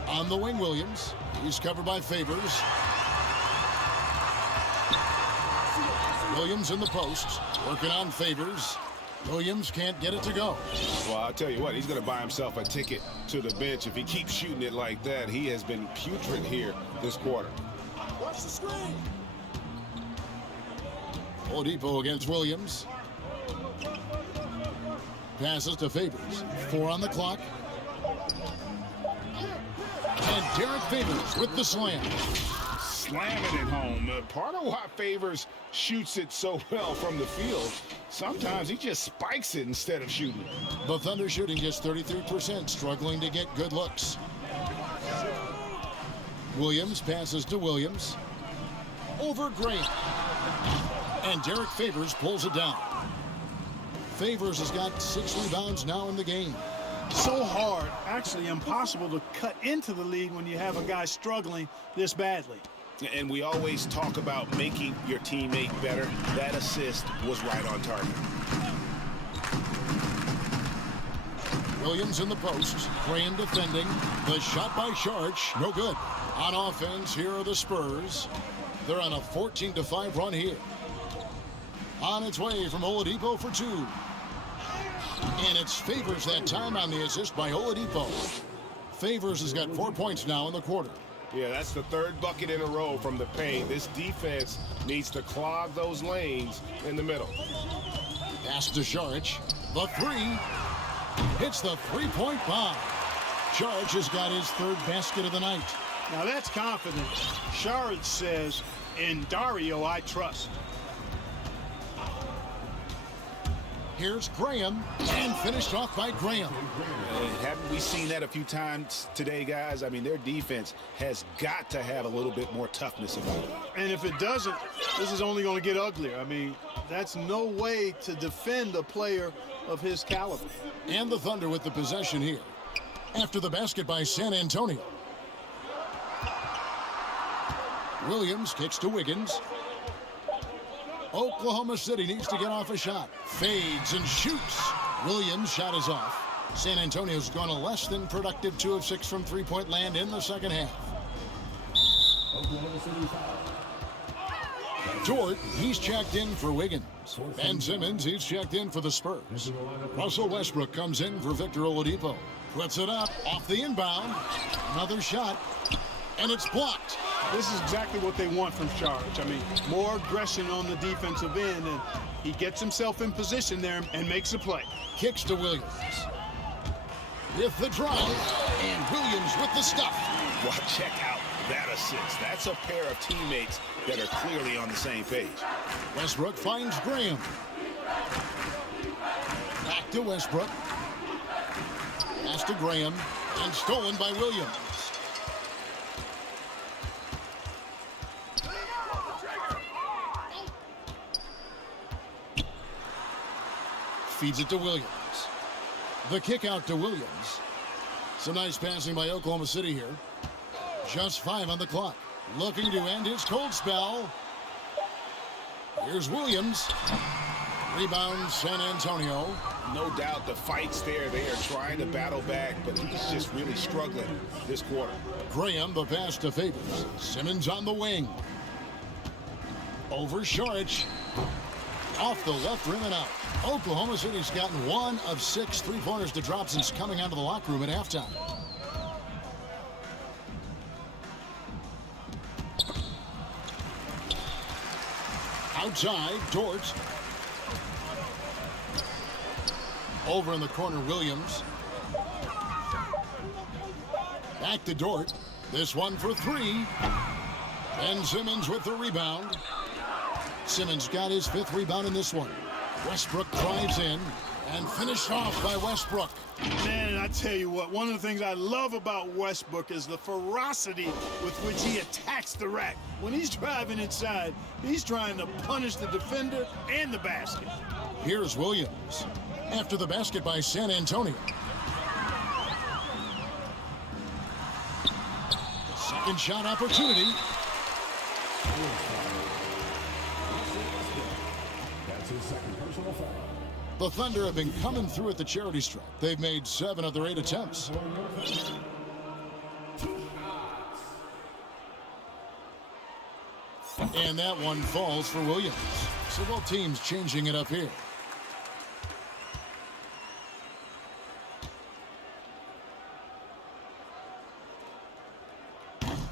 On the wing, Williams. He's covered by Favors. Williams in the post, working on Favors. Williams can't get it to go. Well, I'll tell you what, he's going to buy himself a ticket to the bench if he keeps shooting it like that. He has been putrid here this quarter. Watch the screen. Oladipo against Williams. Passes to Favors. 4 on the clock. And Derek Favors with the slam. Slamming it home. Part of why Favors shoots it so well from the field, sometimes he just spikes it instead of shooting it. The Thunder shooting just 33%, struggling to get good looks. Williams passes to Williams. Over Graham. And Derek Favors pulls it down. Favors has got 6 rebounds now in the game. So hard, actually impossible to cut into the lead when you have a guy struggling this badly. And we always talk about making your teammate better. That assist was right on target. Williams in the post. Graham defending. The shot by Sharge, no good. On offense, here are the Spurs. They're on a 14-5 run here. On its way from Oladipo for 2. And it's Favors that time on the assist by Oladipo. Favors has got 4 points now in the quarter. Yeah, that's the 3rd bucket in a row from the paint. This defense needs to clog those lanes in the middle. Pass to Sharge. The 3. Hits the 3-point bomb. Sharge has got his 3rd basket of the night. Now that's confidence. Sharge says, in Dario I trust. Here's Graham, and finished off by Graham. Haven't we seen that a few times today, guys? I mean, their defense has got to have a little bit more toughness about it. And if it doesn't, this is only going to get uglier. I mean, that's no way to defend a player of his caliber. And the Thunder with the possession here. After the basket by San Antonio. Williams kicks to Wiggins. Oklahoma City needs to get off a shot. Fades and shoots. Williams' shot is off. San Antonio's gone a less than productive 2 of 6 from three-point land in the second half. Dort, he's checked in for Wiggins. Ben Simmons, he's checked in for the Spurs. Russell Westbrook comes in for Victor Oladipo. Puts it up, off the inbound. Another shot, and it's blocked. This is exactly what they want from Charge. I mean, more aggression on the defensive end, and he gets himself in position there and makes a play. Kicks to Williams. With the drive, and Williams with the stuff. Well, check out that assist. That's a pair of teammates that are clearly on the same page. Westbrook finds Graham. Back to Westbrook. Pass to Graham, and stolen by Williams. Feeds it to Williams. The kick out to Williams. Some nice passing by Oklahoma City here. Just 5 on the clock. Looking to end his cold spell. Here's Williams. Rebound San Antonio. No doubt the fight's there. They are trying to battle back, but he's just really struggling this quarter. Graham, the pass to Favors. Simmons on the wing. Over Saric. Off the left rim and out. Oklahoma City's gotten 1 of 6 three-pointers to drop since coming out of the locker room at halftime. Outside, Dort. Over in the corner, Williams. Back to Dort. This one for 3. Ben Simmons with the rebound. Simmons got his 5th rebound in this one. Westbrook drives in and finished off by Westbrook. Man, I tell you what, one of the things I love about Westbrook is the ferocity with which he attacks the rack. When he's driving inside, he's trying to punish the defender and the basket. Here's Williams. After the basket by San Antonio. Second shot opportunity. The Thunder have been coming through at the charity stripe. They've made 7 of their 8 attempts. And that one falls for Williams. So both teams changing it up here.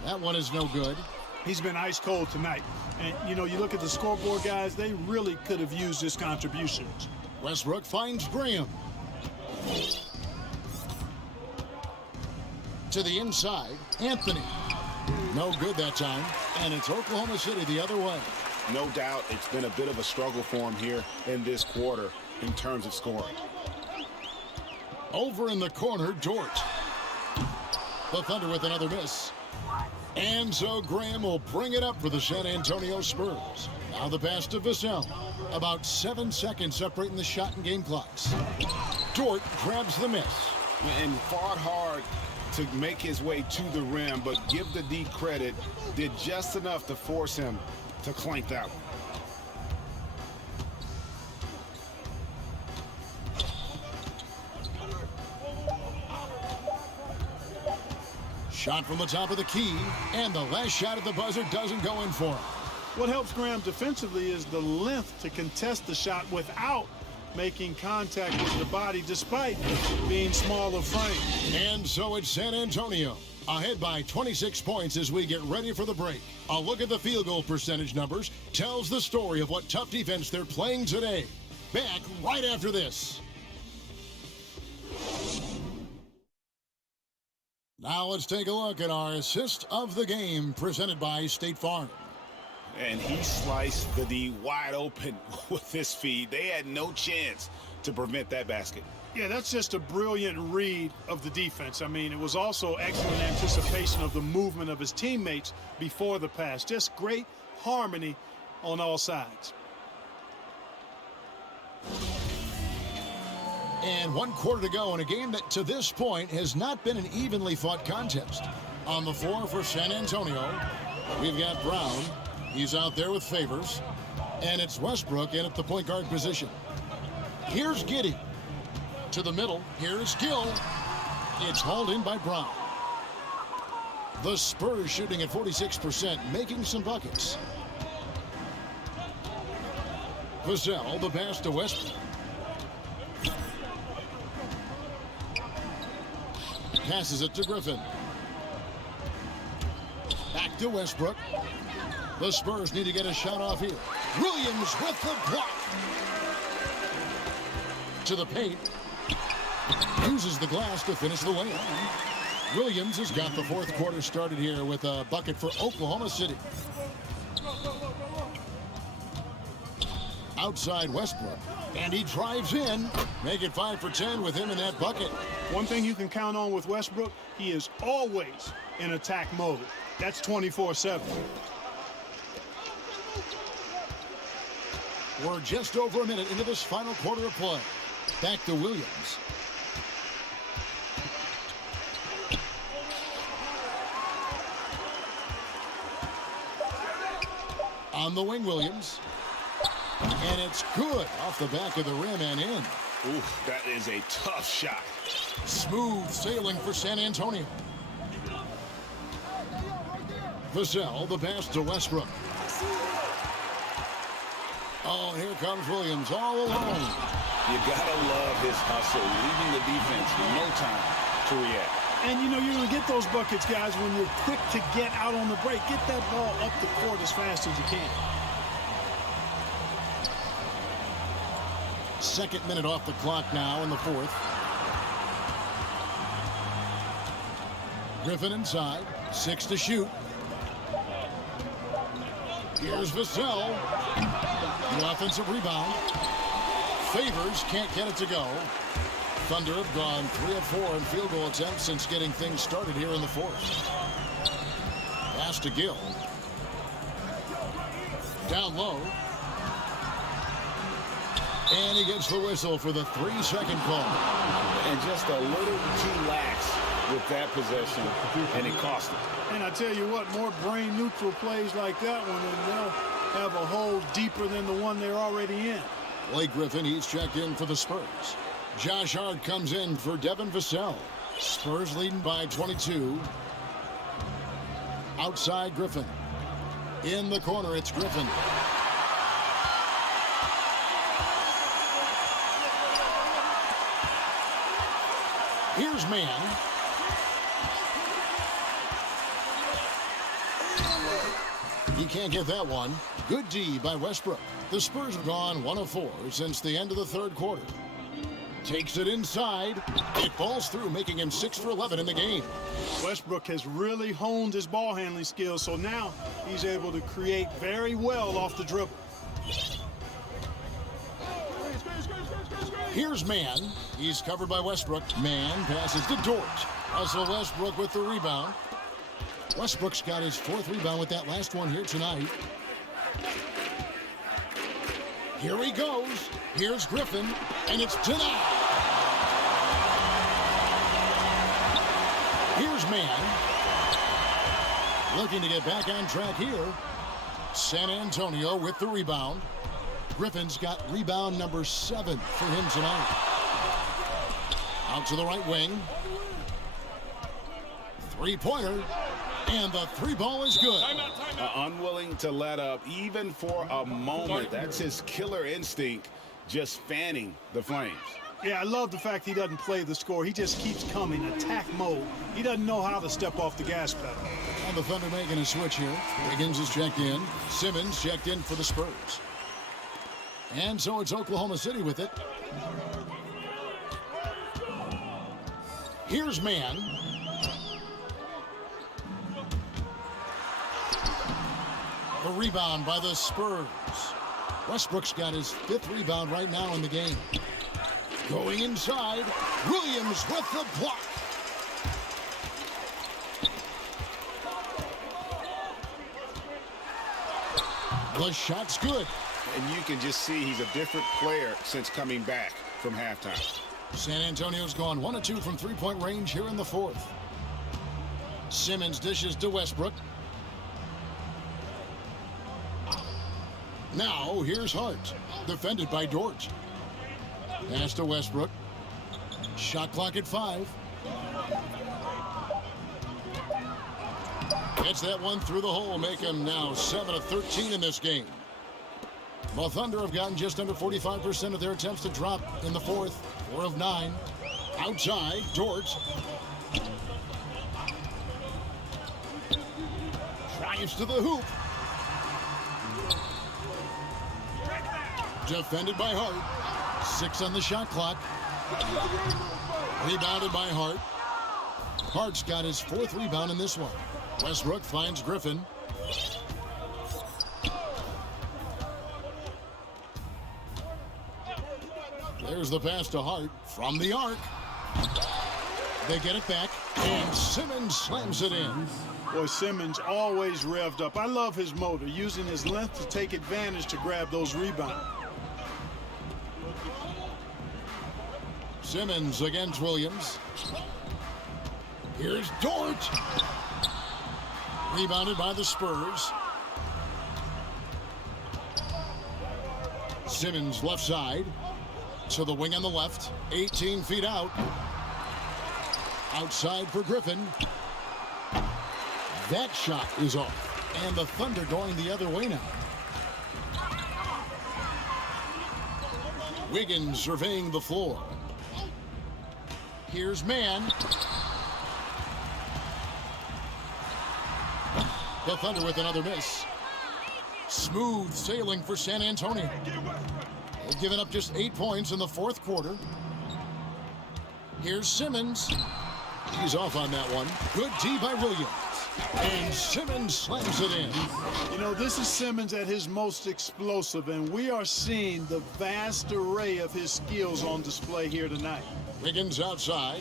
That one is no good. He's been ice cold tonight. And, you know, you look at the scoreboard, guys, they really could have used his contributions. Westbrook finds Graham. To the inside, Anthony. No good that time. And it's Oklahoma City the other way. No doubt it's been a bit of a struggle for him here in this quarter in terms of scoring. Over in the corner, Dort. The Thunder with another miss. And so Graham will bring it up for the San Antonio Spurs. Now the pass to Vassell. About 7 seconds separating the shot and game clocks. Dort grabs the miss. And fought hard to make his way to the rim, but give the D credit, did just enough to force him to clank that one. Shot from the top of the key, and the last shot at the buzzer doesn't go in for him. What helps Graham defensively is the length to contest the shot without making contact with the body, despite being small of frame. And so it's San Antonio, ahead by 26 points as we get ready for the break. A look at the field goal percentage numbers tells the story of what tough defense they're playing today. Back right after this. Now let's take a look at our assist of the game presented by State Farm. And he sliced the D wide open with this feed. They had no chance to prevent that basket. Yeah, that's just a brilliant read of the defense. I mean, it was also excellent anticipation of the movement of his teammates before the pass. Just great harmony on all sides. And 1 quarter to go in a game that to this point has not been an evenly fought contest. On the floor for San Antonio, we've got Brown. He's out there with Favors. And it's Westbrook in at the point guard position. Here's Giddey. To the middle. Here's Gill. It's hauled in by Brown. The Spurs shooting at 46%, making some buckets. Vassell, the pass to Westbrook. Passes it to Griffin. Back to Westbrook. The Spurs need to get a shot off here. Williams with the block. To the paint. Uses the glass to finish the layup. Williams has got the 4th quarter started here with a bucket for Oklahoma City. Outside Westbrook. And he drives in. Make it 5 for 10 with him in that bucket. One thing you can count on with Westbrook, he is always in attack mode. That's 24/7. We're just over a minute into this final quarter of play. Back to Williams. On the wing, Williams. And it's good off the back of the rim and in. Ooh, that is a tough shot. Smooth sailing for San Antonio. Vassell, the pass to Westbrook. Oh, here comes Williams all alone. You gotta love his hustle, leaving the defense no time to react. And you know, you're going to get those buckets, guys, when you're quick to get out on the break. Get that ball up the court as fast as you can. 2nd minute off the clock now in the 4th. Griffin inside. 6 to shoot. Here's Vassell. The offensive rebound. Favors can't get it to go. Thunder have gone 3 of 4 in field goal attempts since getting things started here in the 4th. Pass to Gill. Down low. And he gets the whistle for the 3-second call. And just a little too lax with that possession, and it cost him. And I tell you what, more brain-neutral plays like that one, and they'll have a hole deeper than the one they're already in. Blake Griffin, he's checked in for the Spurs. Josh Hart comes in for Devin Vassell. Spurs leading by 22. Outside Griffin. In the corner, it's Griffin. Here's Mann. He can't get that one. Good D by Westbrook. The Spurs have gone 1 of 4 since the end of the 3rd quarter. Takes it inside. It falls through, making him 6 for 11 in the game. Westbrook has really honed his ball handling skills, so now he's able to create very well off the dribble. Here's Mann. He's covered by Westbrook. Mann passes to Dort. Russell Westbrook with the rebound. Westbrook's got his 4th rebound with that last one here tonight. Here he goes. Here's Griffin, and it's denied. Here's Mann. Looking to get back on track here. San Antonio with the rebound. Griffin's got rebound number 7 for him tonight. Out to the right wing. 3-pointer. And the 3-ball is good. Unwilling to let up even for a moment. That's his killer instinct, just fanning the flames. Yeah, I love the fact he doesn't play the score. He just keeps coming, attack mode. He doesn't know how to step off the gas pedal. And the Thunder making a switch here. Wiggins is checked in. Simmons checked in for the Spurs. And so it's Oklahoma City with it. Here's Mann. The rebound by the Spurs. Westbrook's got his 5th rebound right now in the game. Going inside, Williams with the block. The shot's good. And you can just see he's a different player since coming back from halftime. San Antonio's gone 1 of 2 from three-point range here in the fourth. Simmons dishes to Westbrook. Now here's Hart, defended by Dort. Pass to Westbrook. Shot clock at 5. Gets that one through the hole, make him now 7 of 13 in this game. The Thunder have gotten just under 45% of their attempts to drop in the fourth. 4 of 9. Outside, Dort. Drives to the hoop. Defended by Hart. 6 on the shot clock. Rebounded by Hart. Hart's got his 4th rebound in this one. Westbrook finds Griffin. There's the pass to Hart from the arc. They get it back, and Simmons slams it in. Boy, Simmons always revved up. I love his motor, using his length to take advantage to grab those rebounds. Simmons against Williams. Here's Dort. Rebounded by the Spurs. Simmons left side. To the wing on the left. 18 feet out. Outside for Griffin. That shot is off. And the Thunder going the other way now. Wiggins surveying the floor. Here's Mann. The Thunder with another miss. Smooth sailing for San Antonio. They've given up just 8 points in the fourth quarter. Here's Simmons. He's off on that one. Good D by Williams. And Simmons slams it in. You know, this is Simmons at his most explosive, and we are seeing the vast array of his skills on display here tonight. Wiggins outside.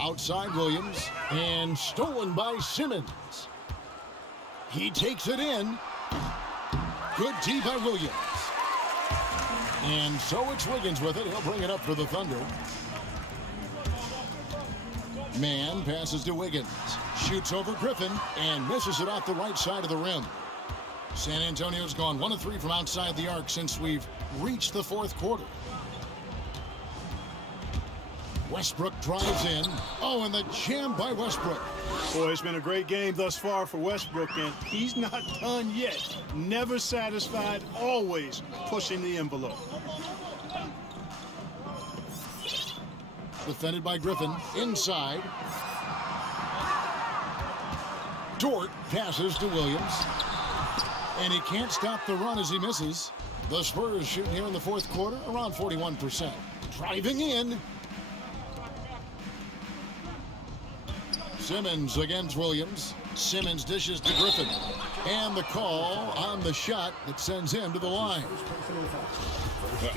Outside Williams. And stolen by Simmons. He takes it in. Good D by Williams. And so it's Wiggins with it. He'll bring it up for the Thunder. Mann passes to Wiggins. Shoots over Griffin and misses it off the right side of the rim. San Antonio's gone 1 of 3 from outside the arc since we've reached the fourth quarter. Westbrook drives in. Oh, and the jam by Westbrook. Boy, it's been a great game thus far for Westbrook, and he's not done yet. Never satisfied, always pushing the envelope. Defended by Griffin. Inside. Dort passes to Williams. And he can't stop the run as he misses. The Spurs shooting here in the fourth quarter around 41%. Driving in. Simmons against Williams. Simmons dishes to Griffin. And the call on the shot that sends him to the line.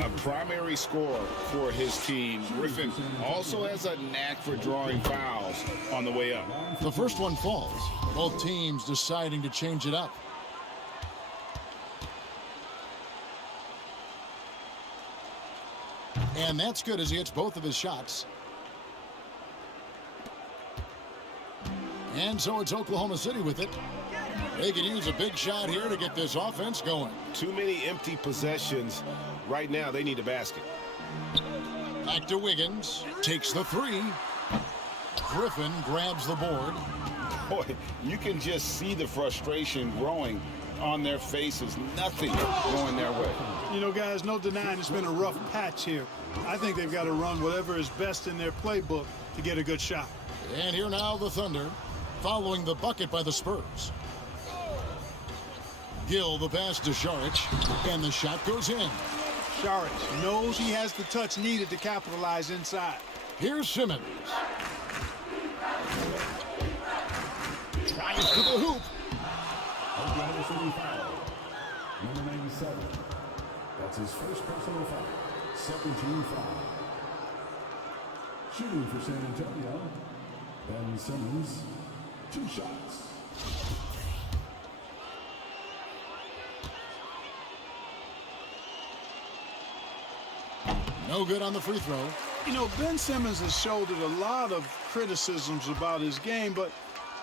A primary scorer for his team. Griffin also has a knack for drawing fouls on the way up. The first one falls. Both teams deciding to change it up. And that's good as he hits both of his shots. And so it's Oklahoma City with it. They could use a big shot here to get this offense going. Too many empty possessions. Right now, they need a basket. Back to Wiggins. Takes the 3. Griffin grabs the board. Boy, you can just see the frustration growing on their faces. Nothing going their way. You know, guys, no denying it's been a rough patch here. I think they've got to run whatever is best in their playbook to get a good shot. And here now the Thunder, following the bucket by the Spurs. Gill the pass to Šarić, and the shot goes in. Šarić knows he has the touch needed to capitalize inside. Here's Simmons. Drives to the hoop. Oklahoma City foul. Number 97. That's his first personal foul. 17-5. Shooting for San Antonio, Ben Simmons, 2 shots. No good on the free throw. You know, Ben Simmons has shouldered a lot of criticisms about his game, but,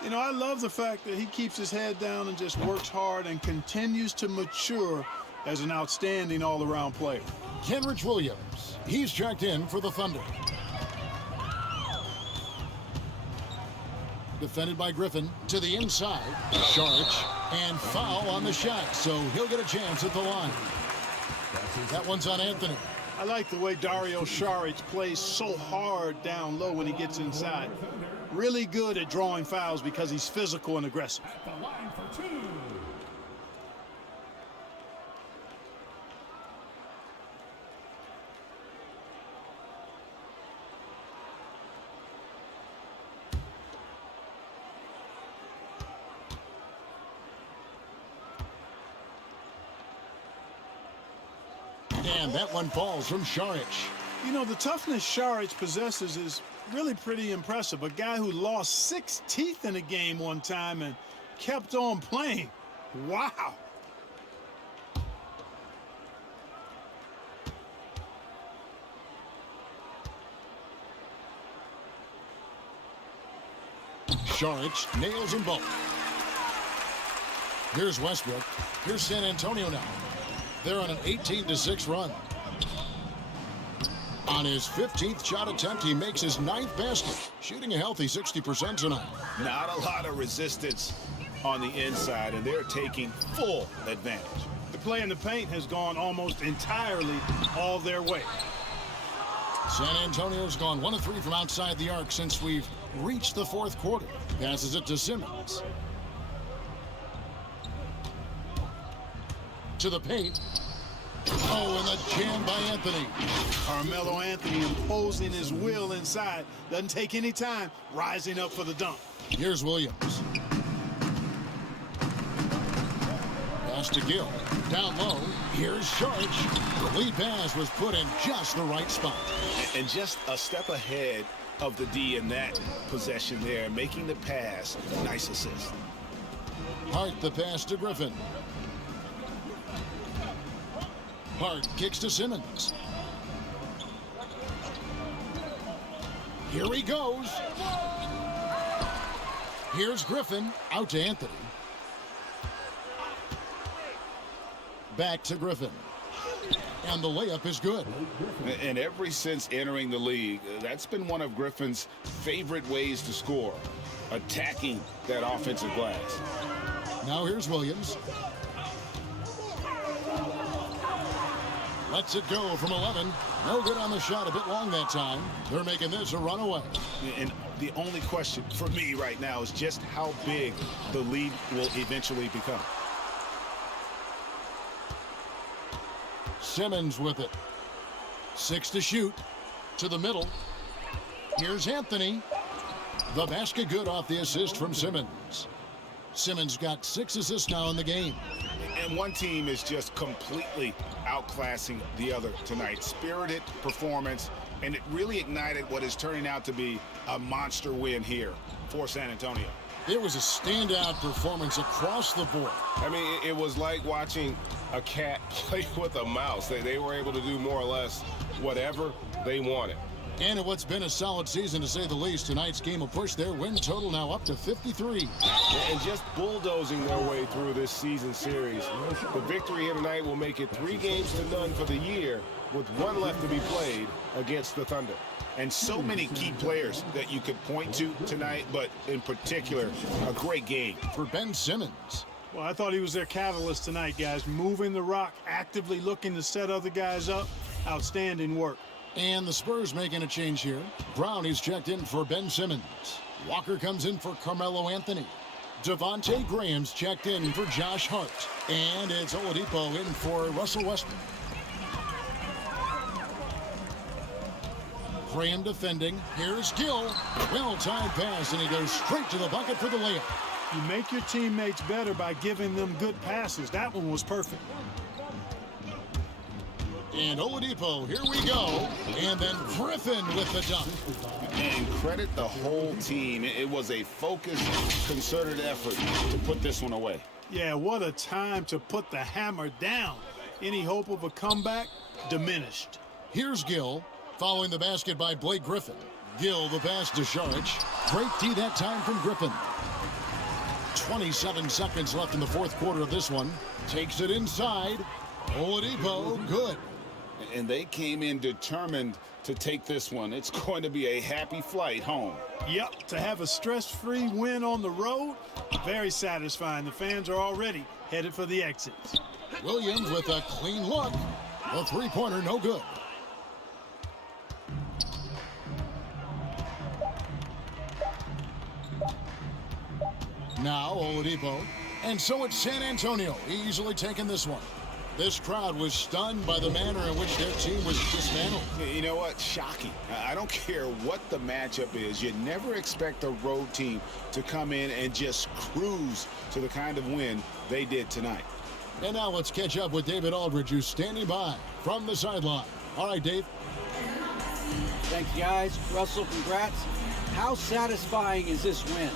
you know, I love the fact that he keeps his head down and just works hard and continues to mature as an outstanding all-around player. Kenrich Williams, he's checked in for the Thunder. Defended by Griffin to the inside. Saric, and foul on the shot, so he'll get a chance at the line. That one's on Anthony. I like the way Dario Saric plays so hard down low when he gets inside. Really good at drawing fouls because he's physical and aggressive. At the line for 2. And that one falls from Saric. You know, the toughness Saric possesses is really pretty impressive. A guy who lost 6 teeth in a game one time and kept on playing. Wow. Saric nails them both. Here's Westbrook. Here's San Antonio now. They're on an 18-6 run. On his 15th shot attempt, he makes his 9th basket, shooting a healthy 60% tonight. Not a lot of resistance on the inside, and they're taking full advantage. The play in the paint has gone almost entirely all their way. San Antonio's gone 1 of 3 from outside the arc since we've reached the 4th quarter. Passes it to Simmons. To the paint. Oh, and the jam by Anthony. Carmelo Anthony imposing his will inside. Doesn't take any time, rising up for the dunk. Here's Williams. Pass to Gill. Down low. Here's Saric. The lead pass was put in just the right spot. And just a step ahead of the D in that possession there, making the pass. Nice assist. Hart the pass to Griffin. Hart kicks to Simmons. Here he goes. Here's Griffin. Out to Anthony. Back to Griffin. And the layup is good. And ever since entering the league, that's been one of Griffin's favorite ways to score, attacking that offensive glass. Now here's Williams. Lets it go from 11. No good on the shot, a bit long that time. They're making this a runaway. And the only question for me right now is just how big the lead will eventually become. Simmons with it. 6 to shoot. To the middle. Here's Anthony. The basket good off the assist from Simmons. Simmons got 6 assists now in the game. And one team is just completely outclassing the other tonight. Spirited performance, and it really ignited what is turning out to be a monster win here for San Antonio. It was a standout performance across the board. I mean, it was like watching a cat play with a mouse. They were able to do more or less whatever they wanted. And in what's been a solid season, to say the least, tonight's game will push their win total now up to 53. And just bulldozing their way through this season series. The victory here tonight will make it 3 games to none for the year, with 1 left to be played against the Thunder. And so many key players that you could point to tonight, but in particular, a great game for Ben Simmons. Well, I thought he was their catalyst tonight, guys. Moving the rock, actively looking to set other guys up. Outstanding work. And the Spurs making a change here. Brownie's checked in for Ben Simmons. Walker comes in for Carmelo Anthony. Devontae Graham's checked in for Josh Hart. And it's Oladipo in for Russell Westbrook. Graham defending. Here's Gill. Well-timed pass, and he goes straight to the bucket for the layup. You make your teammates better by giving them good passes. That one was perfect. And Oladipo, here we go. And then Griffin with the dunk. And credit the whole team. It was a focused, concerted effort to put this one away. Yeah, what a time to put the hammer down. Any hope of a comeback diminished. Here's Gill, following the basket by Blake Griffin. Gill, the pass to Saric. Great D that time from Griffin. 27 seconds left in the fourth quarter of this one. Takes it inside. Oladipo, good. And they came in determined to take this one. It's going to be a happy flight home. Yep, to have a stress-free win on the road, very satisfying. The fans are already headed for the exits. Williams with a clean look. The three-pointer, no good. Now Oladipo. And so it's San Antonio, easily taking this one. This crowd was stunned by the manner in which their team was dismantled. You know what? Shocking. I don't care what the matchup is. You never expect a road team to come in and just cruise to the kind of win they did tonight. And now let's catch up with David Aldridge, who's standing by from the sideline. All right, Dave. Thank you, guys. Russell, congrats. How satisfying is this win?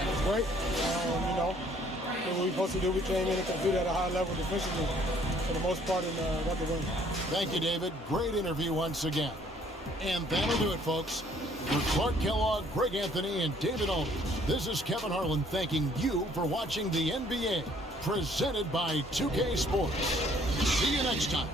It's great. You know, what we're supposed to do, we came in and could do that at a high level defensively for the most part and got the win. Thank you, David. Great interview once again. And that'll do it, folks. For Clark Kellogg, Greg Anthony, and David Aldridge, this is Kevin Harlan thanking you for watching the NBA, presented by 2K Sports. See you next time.